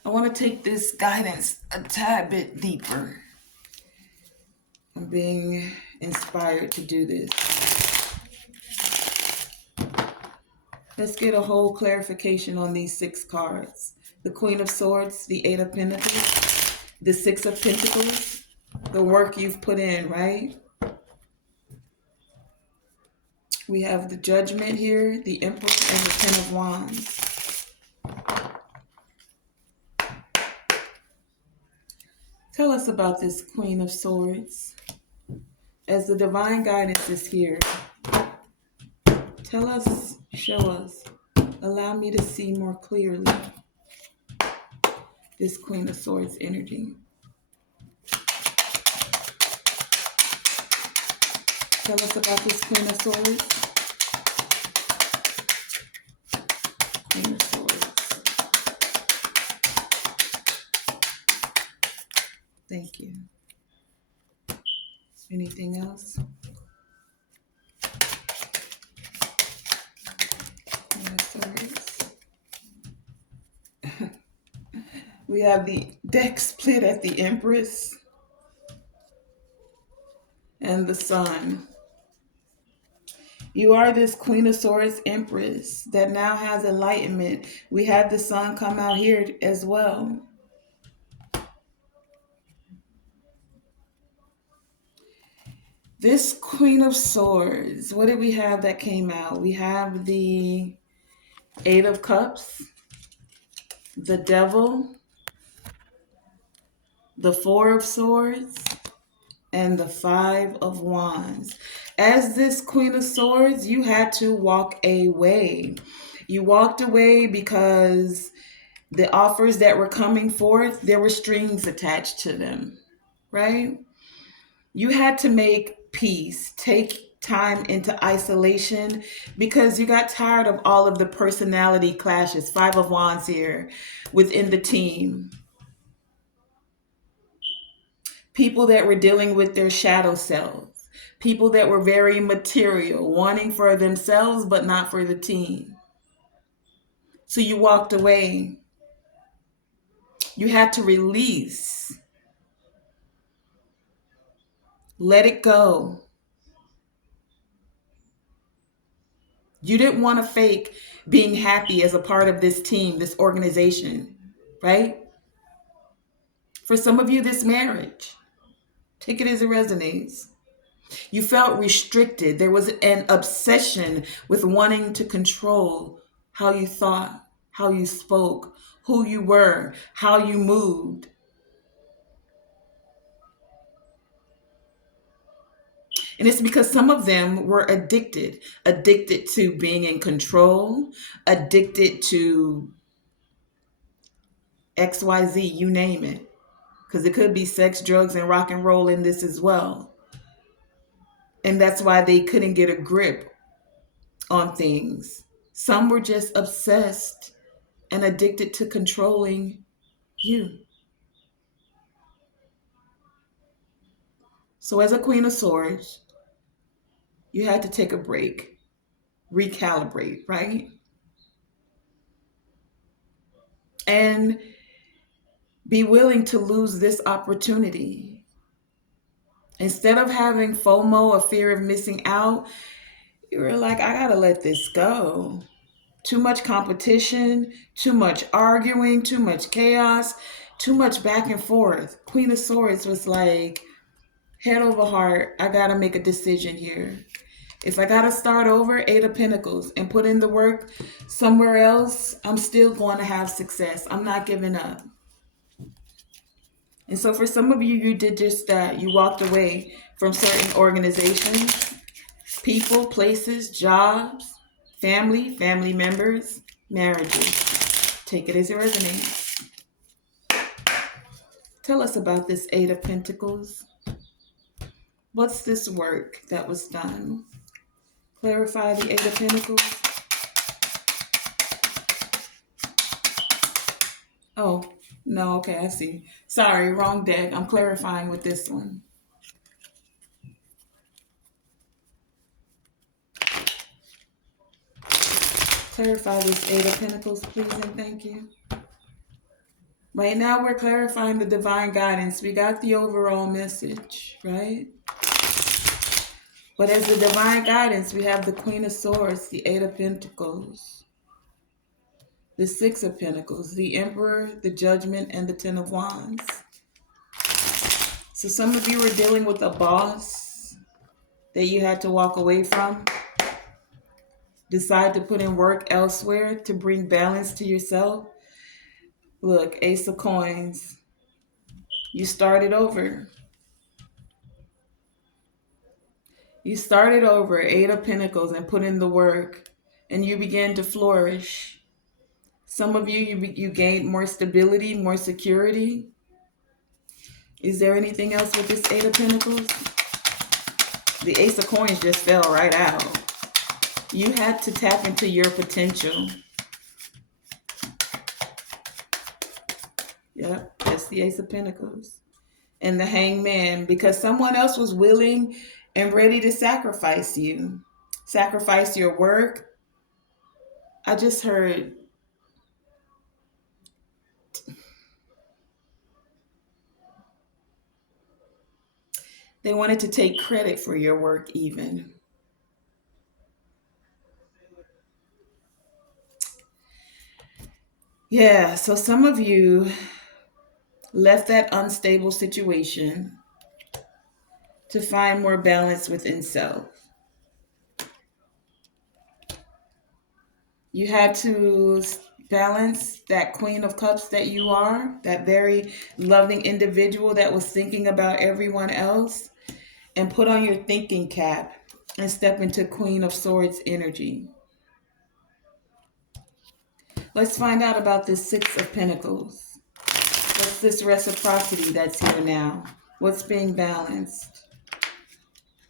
I want to take this guidance a tad bit deeper. I'm being inspired to do this. Let's get a whole clarification on these 6 cards. The Queen of Swords, the 8 of Pentacles, the 6 of Pentacles, the work you've put in, right? We have the Judgment here, the Empress, and the Ten of Wands. Tell us about this Queen of Swords. As the divine guidance is here, tell us, show us, allow me to see more clearly this Queen of Swords energy. Tell us about this Queen of Swords. Queen of Swords. Thank you. Anything else? Queen of Swords. We have the deck split at the Empress and the Sun. You are this Queen of Swords Empress that now has enlightenment. We had the Sun come out here as well. This Queen of Swords, what did we have that came out? We have the 8 of Cups, the Devil, the 4 of Swords, and the 5 of Wands. As this Queen of Swords, you had to walk away. You walked away because the offers that were coming forth, there were strings attached to them, right? You had to make peace, take time into isolation because you got tired of all of the personality clashes. 5 of Wands here within the team. People that were dealing with their shadow selves. People that were very material, wanting for themselves but not for the team. So you walked away. You had to release. Let it go. You didn't want to fake being happy as a part of this team, this organization, right? For some of you, this marriage, take it as it resonates. You felt restricted. There was an obsession with wanting to control how you thought, how you spoke, who you were, how you moved. And it's because some of them were addicted to being in control, addicted to XYZ, you name it. Because it could be sex, drugs, and rock and roll in this as well. And that's why they couldn't get a grip on things. Some were just obsessed and addicted to controlling you. So as a Queen of Swords, you had to take a break, recalibrate, right? And be willing to lose this opportunity. Instead of having FOMO, a fear of missing out, you were like, I gotta let this go. Too much competition, too much arguing, too much chaos, too much back and forth. Queen of Swords was like, head over heart, I gotta make a decision here. If I got to start over, Eight of Pentacles, and put in the work somewhere else, I'm still going to have success. I'm not giving up. And so for some of you, you did just that. You walked away from certain organizations, people, places, jobs, family members, marriages. Take it as it resonates. Tell us about this Eight of Pentacles. What's this work that was done? Clarify the Eight of Pentacles. Oh, no, okay, I see. Sorry, wrong deck. I'm clarifying with this one. Clarify this Eight of Pentacles, please, and thank you. Right now, we're clarifying the divine guidance. We got the overall message, right? But as the divine guidance, we have the Queen of Swords, the Eight of Pentacles, the Six of Pentacles, the Emperor, the Judgment, and the Ten of Wands. So some of you are dealing with a boss that you had to walk away from. Decide to put in work elsewhere to bring balance to yourself. Look, Ace of Coins. You started over. You started over, Eight of Pentacles, and put in the work, and you began to flourish. Some of you, you gained more stability, more security. Is there anything else with this Eight of Pentacles? The Ace of Coins just fell right out. You had to tap into your potential. Yep, that's the Ace of Pentacles. And the Hangman, because someone else was willing and ready to sacrifice you. Sacrifice your work. I just heard they wanted to take credit for your work even. Yeah, so some of you left that unstable situation to find more balance within self. You had to balance that Queen of Cups that you are, that very loving individual that was thinking about everyone else, and put on your thinking cap and step into Queen of Swords energy. Let's find out about this Six of Pentacles. What's this reciprocity that's here now? What's being balanced?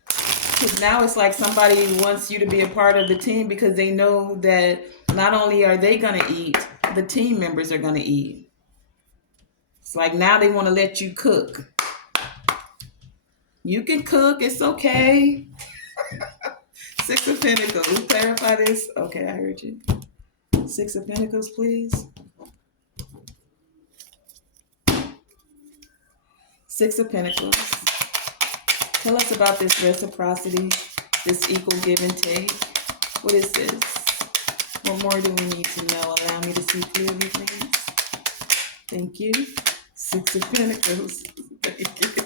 Because now it's like somebody wants you to be a part of the team because they know that not only are they going to eat, the team members are going to eat. It's like now they want to let you cook. You can cook, it's okay. Six of Pentacles. We clarify this? Okay, I heard you. Six of Pentacles, please. Six of Pentacles. Tell us about this reciprocity, this equal give and take. What is this? What more do we need to know? Allow me to see clearly, please. Thank you. Six of Pentacles. Thank you.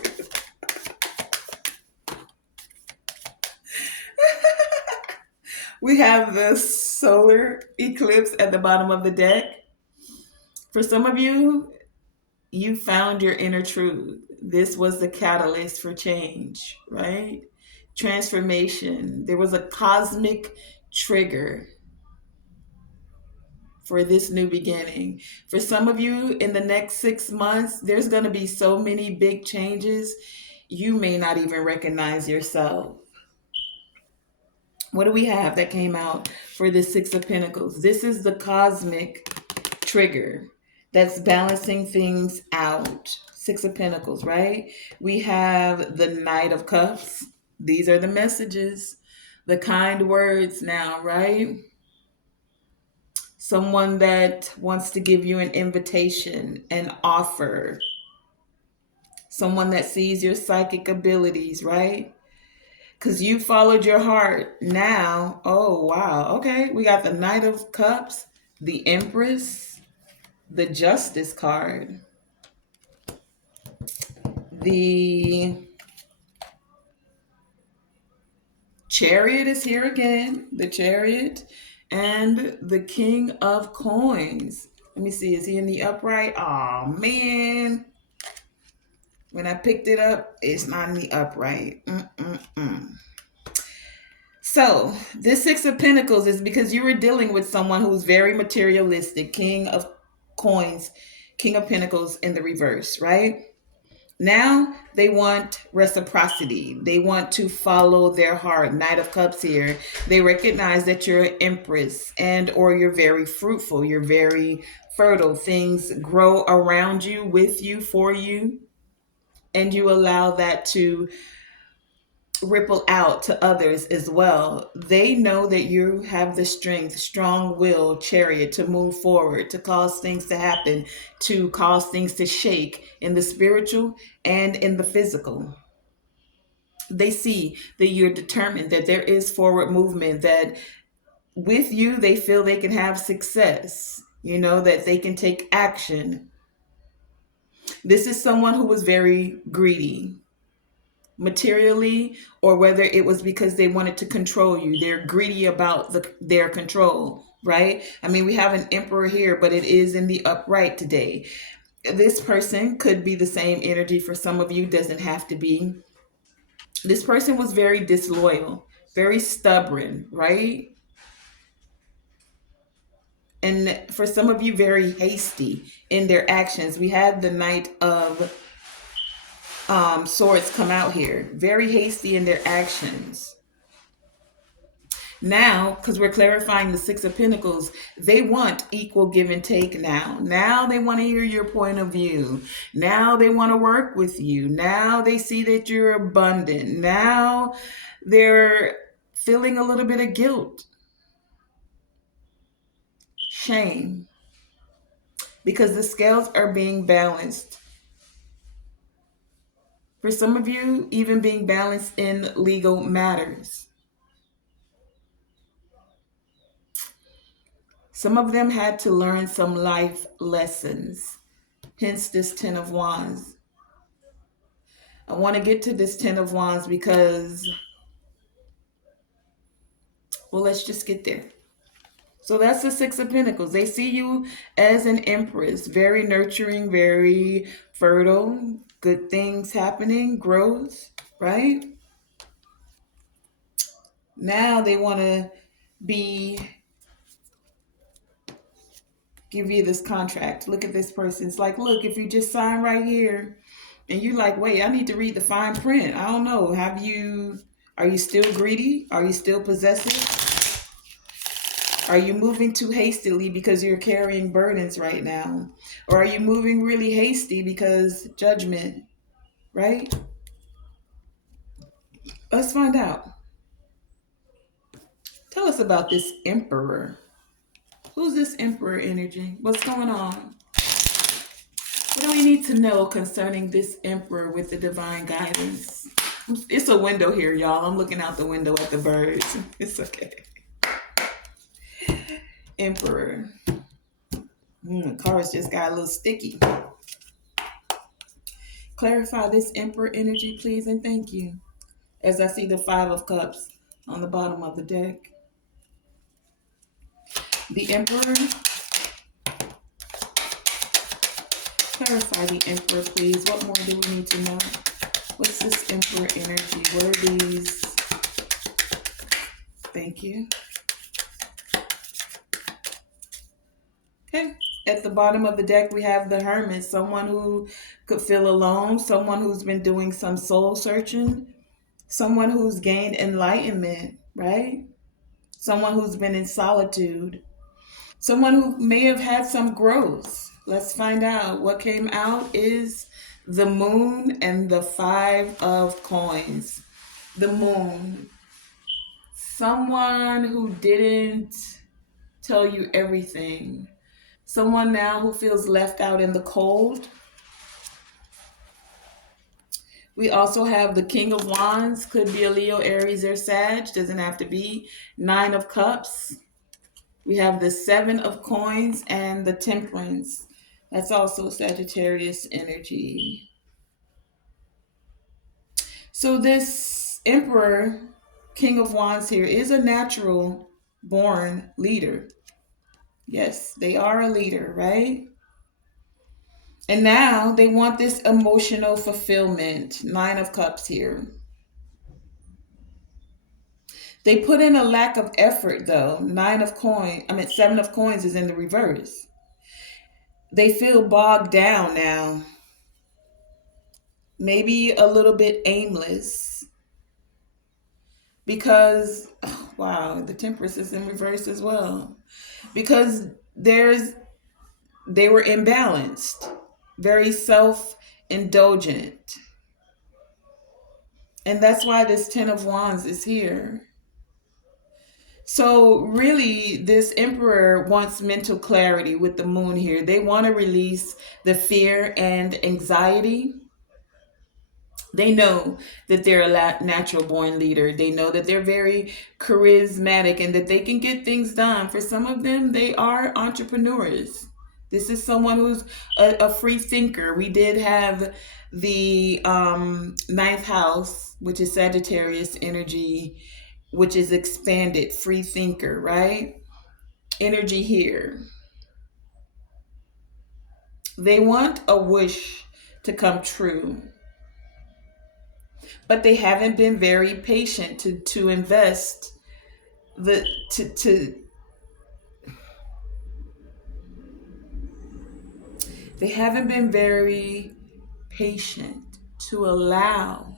We have the solar eclipse at the bottom of the deck. For some of you, you found your inner truth. This was the catalyst for change, right? Transformation. There was a cosmic trigger for this new beginning. For some of you, in the next 6 months, there's going to be so many big changes, you may not even recognize yourself. What do we have that came out for the Six of Pentacles? This is the cosmic trigger that's balancing things out. Six of Pentacles, right? We have the Knight of Cups. These are the messages, the kind words now, right? Someone that wants to give you an invitation, an offer. Someone that sees your psychic abilities, right? Because you followed your heart. Now, oh, wow. Okay, we got the Knight of Cups, the Empress, the Justice card, the Chariot is here again, the Chariot, and the King of Coins. Let me see, is he in the upright? Oh man, when I picked it up, it's not in the upright. Mm-mm-mm. So, this Six of Pentacles is because you were dealing with someone who's very materialistic, King of Coins, King of Pentacles in the reverse, right? Now they want reciprocity. They want to follow their heart. Knight of Cups here. They recognize that you're an empress and or you're very fruitful. You're very fertile. Things grow around you, with you, for you, and you allow that to ripple out to others as well. They know that you have the strength, strong will, chariot to move forward, to cause things to happen, to cause things to shake in the spiritual and in the physical. They see that you're determined, that there is forward movement, that with you, they feel they can have success, that they can take action. This is someone who was very greedy materially, or whether it was because they wanted to control you. They're greedy about their control, right? I mean, we have an emperor here, but it is in the upright today. This person could be the same energy for some of you, doesn't have to be. This person was very disloyal, very stubborn, right? And for some of you, very hasty in their actions. We had the Knight of Swords come out here, very hasty in their actions. Now, because we're clarifying the Six of Pentacles, they want equal give and take now. Now they want to hear your point of view. Now they want to work with you. Now they see that you're abundant. Now they're feeling a little bit of guilt, shame, because the scales are being balanced. For some of you, even being balanced in legal matters. Some of them had to learn some life lessons, hence this Ten of Wands. I want to get to this Ten of Wands because, well, let's just get there. So that's the Six of Pentacles. They see you as an empress, very nurturing, very fertile, good things happening, growth, right? Now they want to be give you this contract. Look at this person. It's like, look, if you just sign right here, and you like, wait, I need to read the fine print. I don't know. Are you still greedy? Are you still possessive? Are you moving too hastily because you're carrying burdens right now? Or are you moving really hasty because judgment, right? Let's find out. Tell us about this emperor. Who's this emperor energy? What's going on? What do we need to know concerning this emperor with the divine guidance? It's a window here, y'all. I'm looking out the window at the birds. It's okay. Emperor. The cards just got a little sticky. Clarify this emperor energy, please, and thank you. As I see the Five of Cups on the bottom of the deck. The emperor. Clarify the emperor, please. What more do we need to know? What's this emperor energy? What are these? Thank you. Okay. At the bottom of the deck, we have the Hermit, someone who could feel alone, someone who's been doing some soul searching, someone who's gained enlightenment, right? Someone who's been in solitude, someone who may have had some growth. Let's find out. What came out is the Moon and the Five of Coins. The Moon. Someone who didn't tell you everything. Someone now who feels left out in the cold. We also have the King of Wands. Could be a Leo, Aries, or Sag. Doesn't have to be. Nine of Cups. We have the Seven of Coins and the Temperance. That's also Sagittarius energy. So this Emperor King of Wands here is a natural born leader. Yes, they are a leader, right? And now they want this emotional fulfillment. Nine of Cups here. They put in a lack of effort though. Seven of Coins is in the reverse. They feel bogged down now. Maybe a little bit aimless. Because, oh, wow, the Temperance is in reverse as well. Because they were imbalanced, very self-indulgent. And that's why this Ten of Wands is here. So really, this Emperor wants mental clarity with the Moon here. They want to release the fear and anxiety. They know that they're a natural born leader. They know that they're very charismatic and that they can get things done. For some of them, they are entrepreneurs. This is someone who's a free thinker. We did have the ninth house, which is Sagittarius energy, which is expanded, free thinker, right? Energy here. They want a wish to come true, but they haven't been very patient to invest the to they haven't been very patient to allow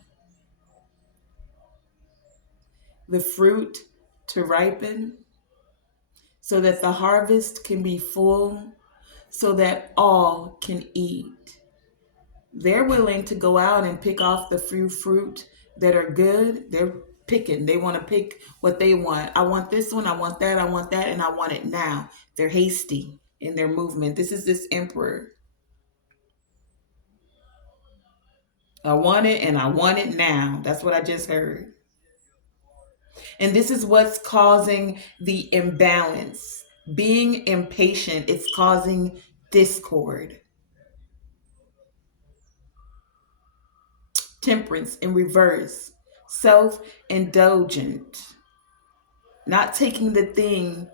the fruit to ripen so that the harvest can be full, so that all can eat. They're willing to go out and pick off the few fruit that are good. They're picking. They want to pick what they want. I want this one, I want that, and I want it now. They're hasty in their movement. This is this Emperor. I want it and I want it now. That's what I just heard. And this is what's causing the imbalance. Being impatient, it's causing discord. Temperance in reverse, self-indulgent, not taking the thing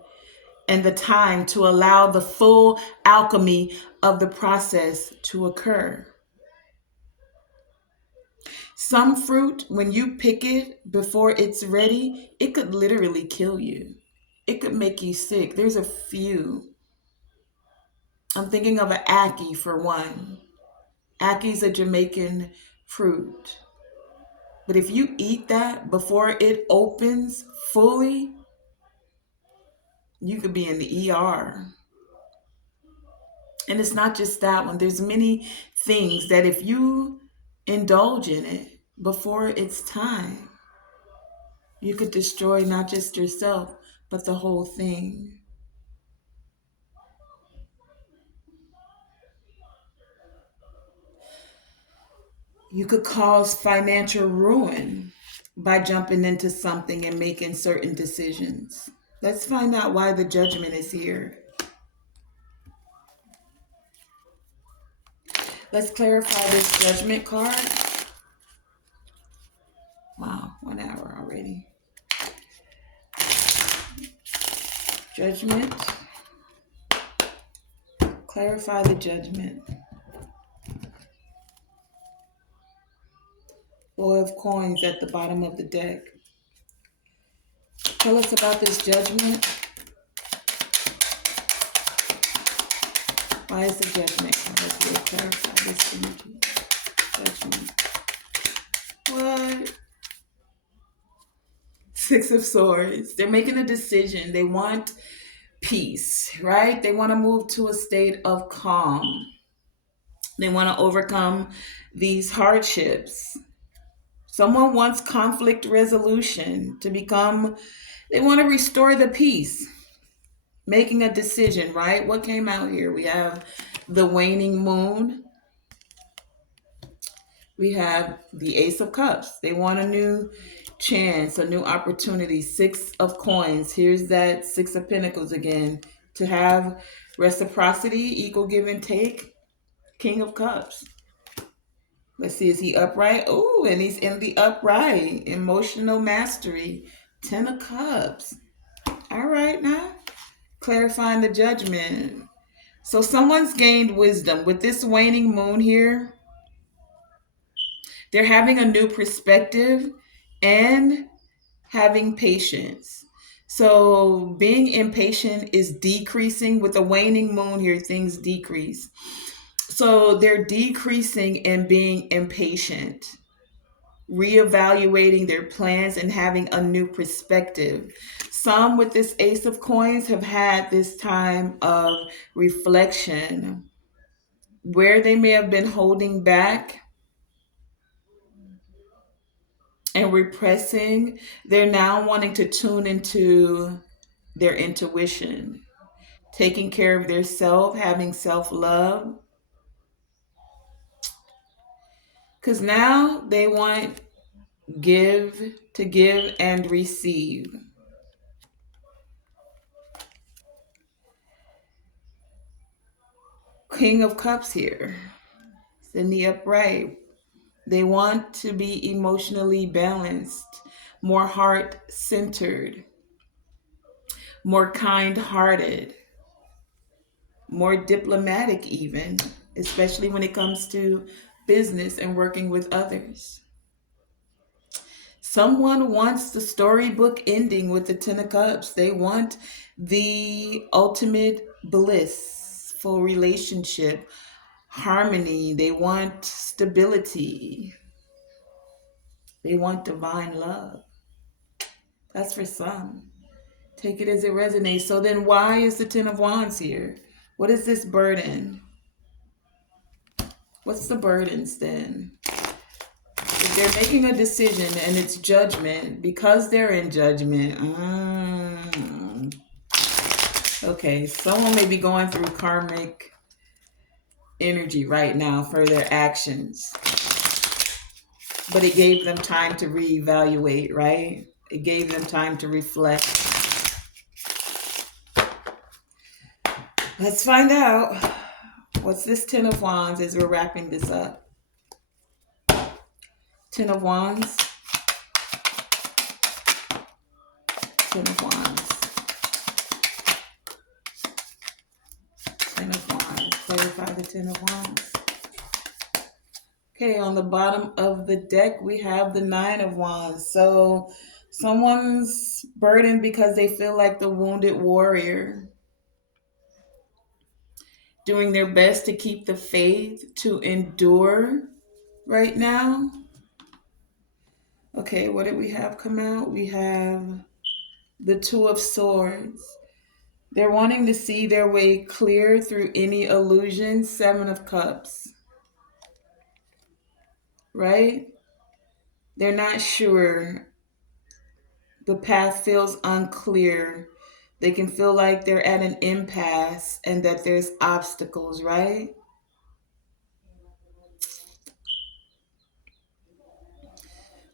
and the time to allow the full alchemy of the process to occur. Some fruit, when you pick it before it's ready, it could literally kill you. It could make you sick. There's a few. I'm thinking of an ackee for one. Ackee's a Jamaican fruit. But if you eat that before it opens fully, you could be in the ER. And it's not just that one. There's many things that if you indulge in it before it's time, you could destroy not just yourself, but the whole thing. You could cause financial ruin by jumping into something and making certain decisions. Let's find out why the Judgment is here. Let's clarify this Judgment card. Wow, 1 hour already. Judgment. Clarify the Judgment. Four of Coins at the bottom of the deck. Tell us about this Judgment. Why is the Judgment card here? Clarify this energy. Judgment. What? Six of Swords. They're making a decision. They want peace, right? They want to move to a state of calm. They want to overcome these hardships. Someone wants conflict resolution to become, they want to restore the peace. Making a decision, right? What came out here? We have the waning moon. We have the Ace of Cups. They want a new chance, a new opportunity. Six of Coins. Here's that Six of Pentacles again. To have reciprocity, equal give and take. King of Cups. Let's see, is he upright? Oh, and he's in the upright. Emotional mastery. Ten of Cups. All right, now. Clarifying the judgment. So someone's gained wisdom. With this waning moon here, they're having a new perspective and having patience. So being impatient is decreasing. With the waning moon here, things decrease. So they're decreasing and being impatient, reevaluating their plans and having a new perspective. Some with this Ace of Coins have had this time of reflection where they may have been holding back and repressing. They're now wanting to tune into their intuition, taking care of their self, having self love. Because now they want give and receive. King of Cups here. It's in the upright. They want to be emotionally balanced, more heart centered, more kind hearted, more diplomatic, even, especially when it comes to business and working with others. Someone wants the storybook ending with the Ten of Cups. They want the ultimate blissful relationship, harmony. They want stability. They want divine love. That's for some. Take it as it resonates. So then, why is the Ten of Wands here? What is this burden? What's the burdens then? If they're making a decision and it's judgment, because they're in judgment. Okay, someone may be going through karmic energy right now for their actions, but it gave them time to reevaluate, right? It gave them time to reflect. Let's find out. What's this Ten of Wands as we're wrapping this up? Ten of Wands. Ten of Wands. Ten of Wands. Clarify the Ten of Wands. Okay, on the bottom of the deck, we have the Nine of Wands. So someone's burdened because they feel like the wounded warrior, doing their best to keep the faith, to endure right now. Okay, what did we have come out? We have the Two of Swords. They're wanting to see their way clear through any illusion. Seven of Cups, right? They're not sure. The path feels unclear. They can feel like they're at an impasse and that there's obstacles, right?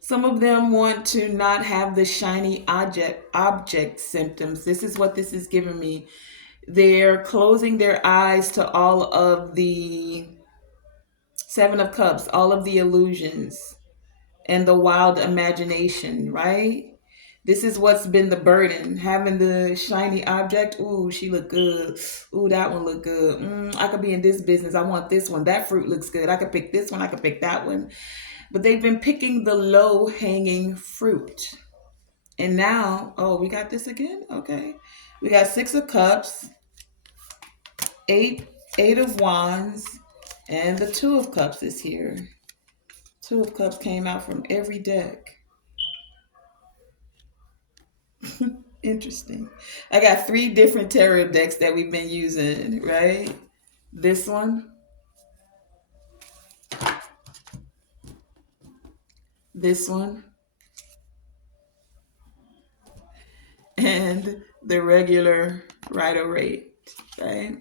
Some of them want to not have the shiny object symptoms. This is what this is giving me. They're closing their eyes to all of the Seven of Cups, all of the illusions and the wild imagination, right? This is what's been the burden. Having the shiny object. Ooh, she look good. Ooh, that one look good. I could be in this business. I want this one. That fruit looks good. I could pick this one. I could pick that one. But they've been picking the low hanging fruit. And now, oh, we got this again? Okay. We got Six of Cups, eight of Wands, and the Two of Cups is here. Two of Cups came out from every deck. Interesting. I got three different tarot decks that we've been using, right? This one, this one, and the regular Rider-Waite, right?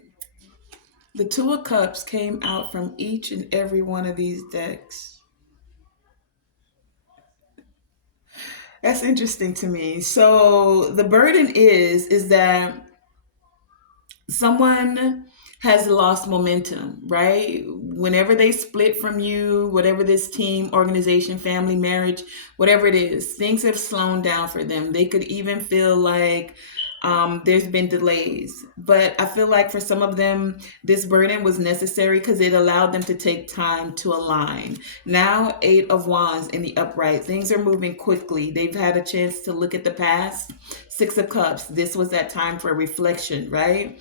The Two of Cups came out from each and every one of these decks. That's interesting to me. So the burden is that someone has lost momentum, right? Whenever they split from you, whatever this team, organization, family, marriage, whatever it is, things have slowed down for them. They could even feel like there's been delays. But I feel like for some of them, this burden was necessary because it allowed them to take time to align. Now, Eight of Wands in the upright, things are moving quickly. They've had a chance to look at the past. Six of Cups, this was that time for reflection, right?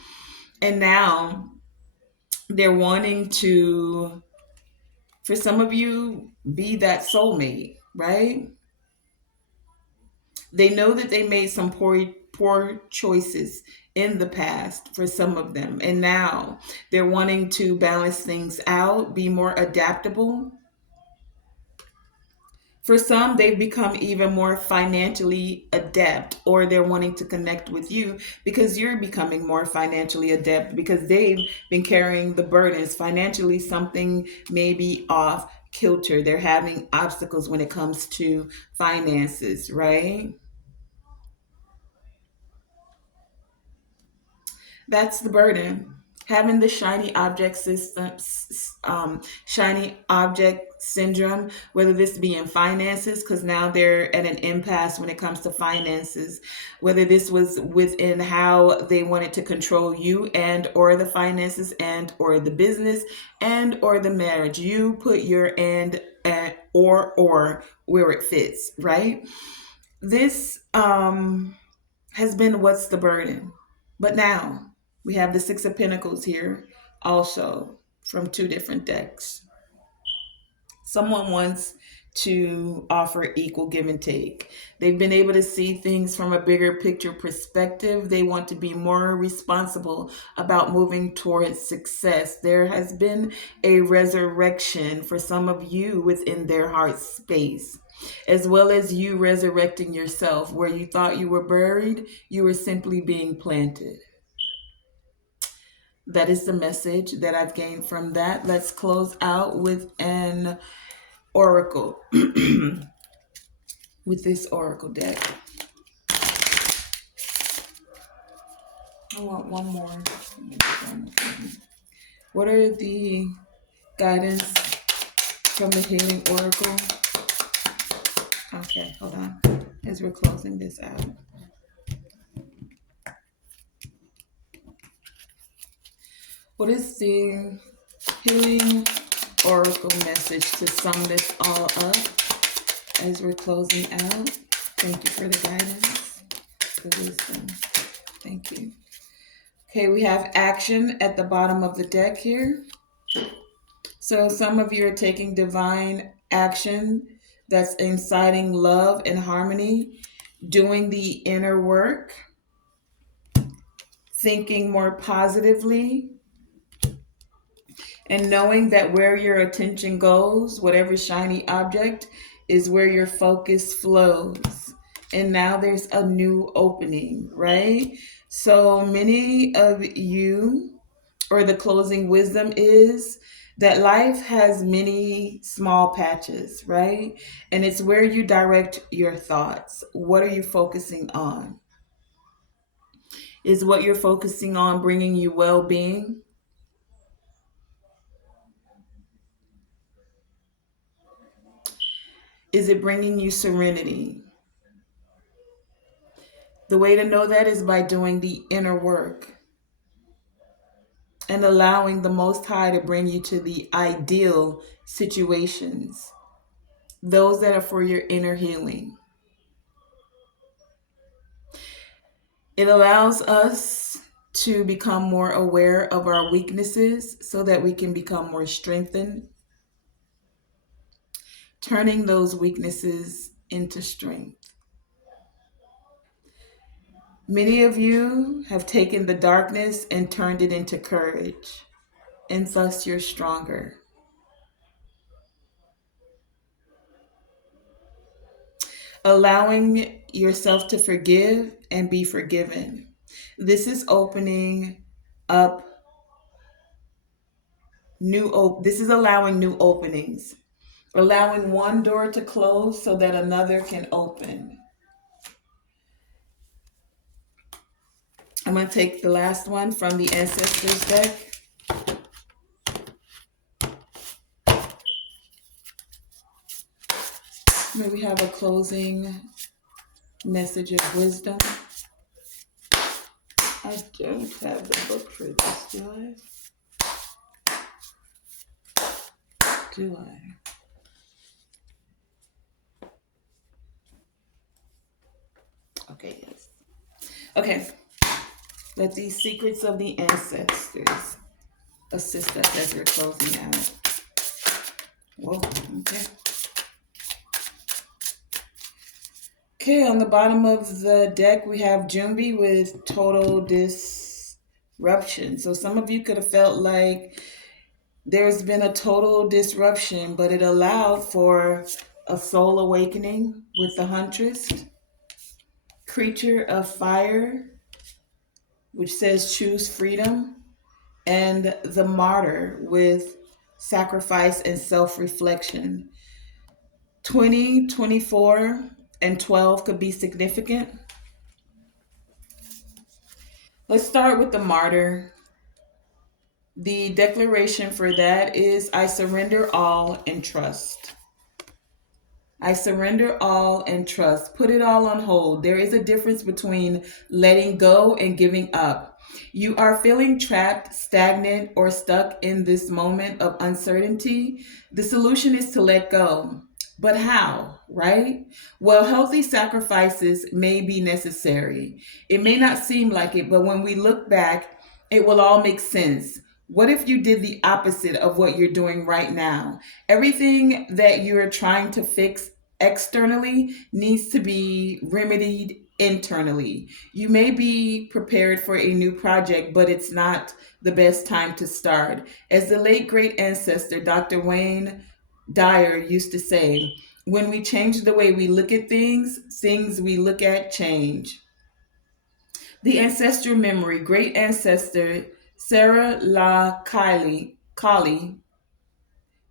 And now they're wanting to, for some of you, be that soulmate, right? They know that they made some poor choices in the past for some of them, and now they're wanting to balance things out, be more adaptable. For some, they've become even more financially adept, or they're wanting to connect with you because you're becoming more financially adept because they've been carrying the burdens. Financially, something may be off kilter. They're having obstacles when it comes to finances, right? That's the burden. Having the shiny object system, shiny object syndrome, whether this be in finances, because now they're at an impasse when it comes to finances, whether this was within how they wanted to control you and or the finances and or the business and or the marriage. You put your and or where it fits, right? This has been what's the burden. But now we have the Six of Pentacles here also from two different decks. Someone wants to offer equal give and take. They've been able to see things from a bigger picture perspective. They want to be more responsible about moving towards success. There has been a resurrection for some of you within their heart space, as well as you resurrecting yourself. Where you thought you were buried, you were simply being planted. That is the message that I've gained from that. Let's close out with an oracle with this oracle deck. I want one more. What are the guidance from the healing oracle? Okay, hold on. As we're closing this out. What is the healing oracle message to sum this all up as we're closing out? Thank you for the guidance, the wisdom. Thank you. Okay, we have action at the bottom of the deck here. So some of you are taking divine action that's inciting love and harmony, doing the inner work, thinking more positively, and knowing that where your attention goes, whatever shiny object, is where your focus flows. And now there's a new opening, right? So many of you, or the closing wisdom is that life has many small patches, right? And it's where you direct your thoughts. What are you focusing on? Is what you're focusing on bringing you well being? Is it bringing you serenity? The way to know that is by doing the inner work and allowing the Most High to bring you to the ideal situations, those that are for your inner healing. It allows us to become more aware of our weaknesses so that we can become more strengthened, turning those weaknesses into strength. Many of you have taken the darkness and turned it into courage, and thus you're stronger. Allowing yourself to forgive and be forgiven. This is opening up this is allowing new openings, allowing one door to close so that another can open. I'm going to take the last one from the Ancestors deck. Do we have a closing message of wisdom? I don't have the book for this, do I? Do I? Okay, yes. Okay, let these secrets of the ancestors assist us as we're closing out. Whoa, okay. Okay, on the bottom of the deck, we have Jumbi with total disruption. So some of you could have felt like there's been a total disruption, but it allowed for a soul awakening with the Huntress. Creature of Fire, which says choose freedom, and the Martyr with sacrifice and self-reflection. 20, 24, and 12 could be significant. Let's start with the Martyr. The declaration for that is I surrender all and trust. I surrender all and trust. Put it all on hold. There is a difference between letting go and giving up. You are feeling trapped, stagnant, or stuck in this moment of uncertainty. The solution is to let go. But how, right? Well, healthy sacrifices may be necessary. It may not seem like it, but when we look back, it will all make sense. What if you did the opposite of what you're doing right now? Everything that you're trying to fix externally needs to be remedied internally. You may be prepared for a new project, but it's not the best time to start. As the late great ancestor, Dr. Wayne Dyer, used to say, when we change the way we look at things, things we look at change. The ancestral memory, great ancestor Sarah La Kali,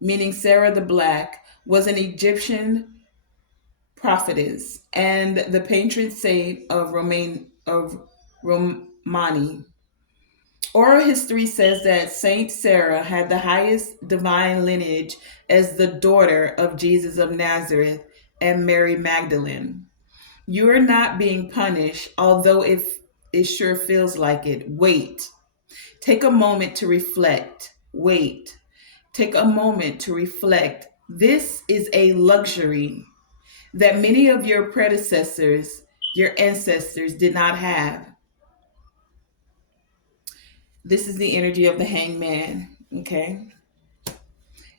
meaning Sarah the Black, was an Egyptian prophetess and the patron saint of Romani. Oral history says that Saint Sarah had the highest divine lineage as the daughter of Jesus of Nazareth and Mary Magdalene. You are not being punished, although if it sure feels like it. Wait. Take a moment to reflect. Wait. Take a moment to reflect. This is a luxury that many of your predecessors, your ancestors, did not have. This is the energy of the hangman. Okay.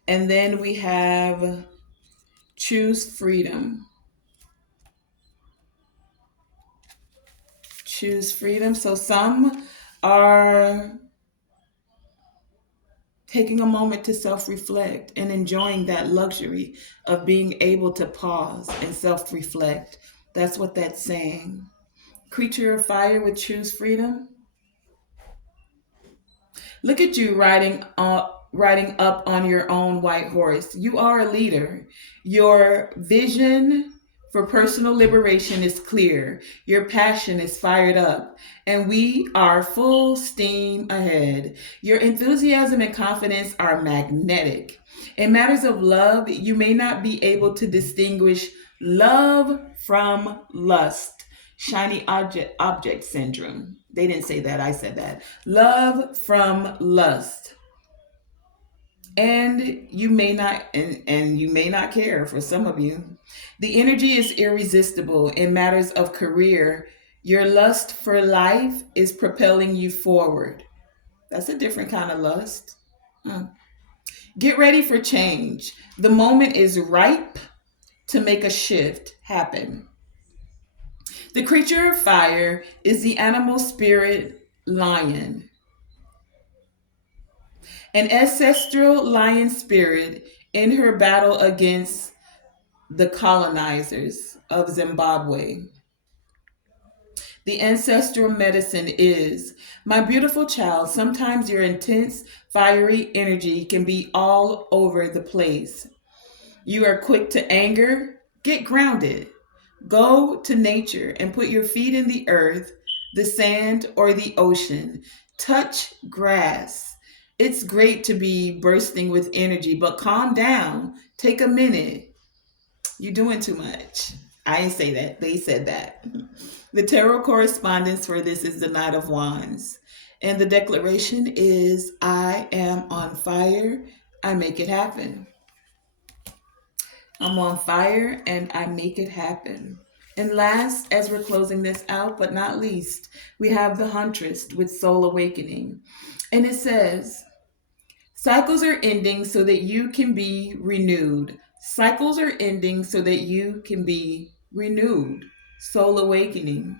And then we have choose freedom. Choose freedom. So some are taking a moment to self reflect and enjoying that luxury of being able to pause and self reflect. That's what that's saying. Creature of Fire with choose freedom. Look at you riding up on your own white horse. You are a leader. Your vision for personal liberation is clear. Your passion is fired up, and we are full steam ahead. Your enthusiasm and confidence are magnetic. In matters of love, you may not be able to distinguish love from lust. Shiny object syndrome. They didn't say that, I said that. Love from lust. And you may not care for some of you. The energy is irresistible in matters of career. Your lust for life is propelling you forward. That's a different kind of lust. Hmm. Get ready for change. The moment is ripe to make a shift happen. The creature of fire is the animal spirit lion, an ancestral lion spirit in her battle against the colonizers of Zimbabwe. The ancestral medicine is, my beautiful child, sometimes your intense, fiery energy can be all over the place. You are quick to anger. Get grounded. Go to nature and put your feet in the earth, the sand, or the ocean. Touch grass. It's great to be bursting with energy, but calm down. Take a minute. You doing too much. I ain't say that. They said that. The tarot correspondence for this is the Knight of Wands. And the declaration is I am on fire. I make it happen. I'm on fire and I make it happen. And last, as we're closing this out, but not least, we have the Huntress with Soul Awakening. And it says, cycles are ending so that you can be renewed. Cycles are ending so that you can be renewed. Soul awakening.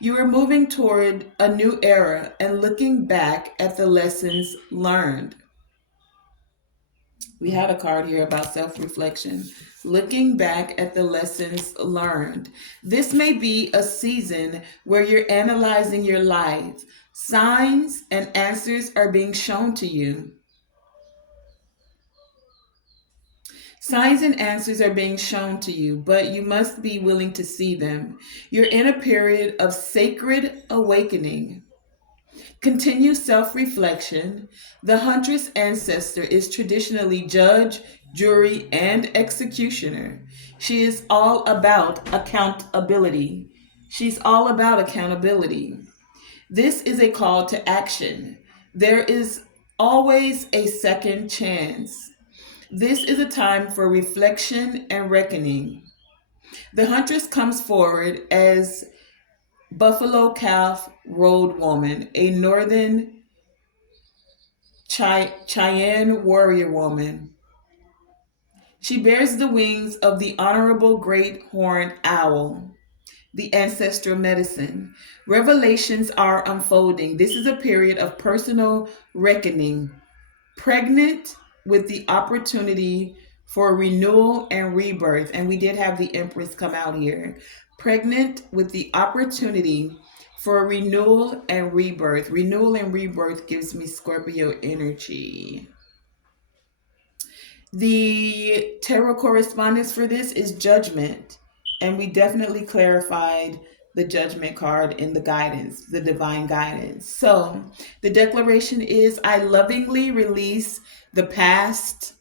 You are moving toward a new era and looking back at the lessons learned. We had a card here about self reflection. Looking back at the lessons learned. This may be a season where you're analyzing your life. Signs and answers are being shown to you. Signs and answers are being shown to you, but you must be willing to see them. You're in a period of sacred awakening. Continue self reflection. The huntress ancestor is traditionally judge, jury, and executioner. She is all about accountability. She's all about accountability. This is a call to action. There is always a second chance. This is a time for reflection and reckoning. The huntress comes forward as Buffalo Calf Road Woman, a northern Cheyenne warrior woman. She bears the wings of the honorable great horned owl, the ancestral medicine. Revelations are unfolding. This is a period of personal reckoning, pregnant with the opportunity for renewal and rebirth. And we did have the Empress come out here. Pregnant with the opportunity for renewal and rebirth. Renewal and rebirth gives me Scorpio energy. The tarot correspondence for this is judgment. And we definitely clarified the judgment card in the guidance, the divine guidance. So the declaration is I lovingly release the past.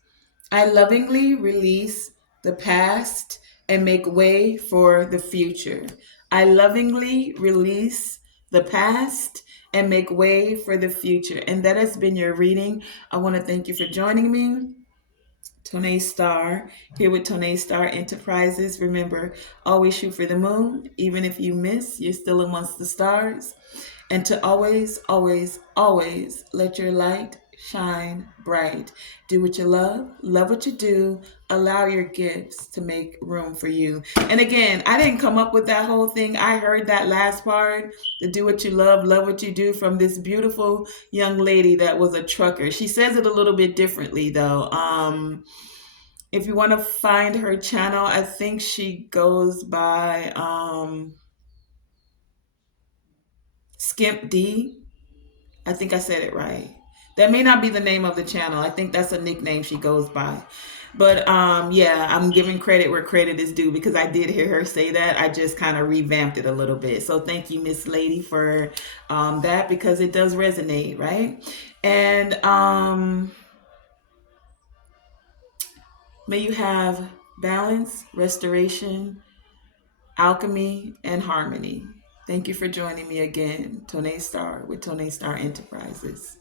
I lovingly release the past and make way for the future. I lovingly release the past and make way for the future. And that has been your reading. I want to thank you for joining me. Tonae Star, here with Tonae Star Enterprises. Remember, always shoot for the moon. Even if you miss, you're still amongst the stars. And to always, always, always let your light shine bright. Do what you love what you do, allow your gifts to make room for you. And again, I didn't come up with that whole thing. I heard that last part, the do what you love what you do, from this beautiful young lady that was a trucker. She says it a little bit differently though. If you want to find her channel, I think she goes by Skimp D. I think I said it right. That may not be the name of the channel. I think that's a nickname she goes by. But yeah, I'm giving credit where credit is due because I did hear her say that. I just kind of revamped it a little bit. So thank you, Miss Lady, for that, because it does resonate, right? And may you have balance, restoration, alchemy, and harmony. Thank you for joining me again, Tonae Star with Tonae Star Enterprises.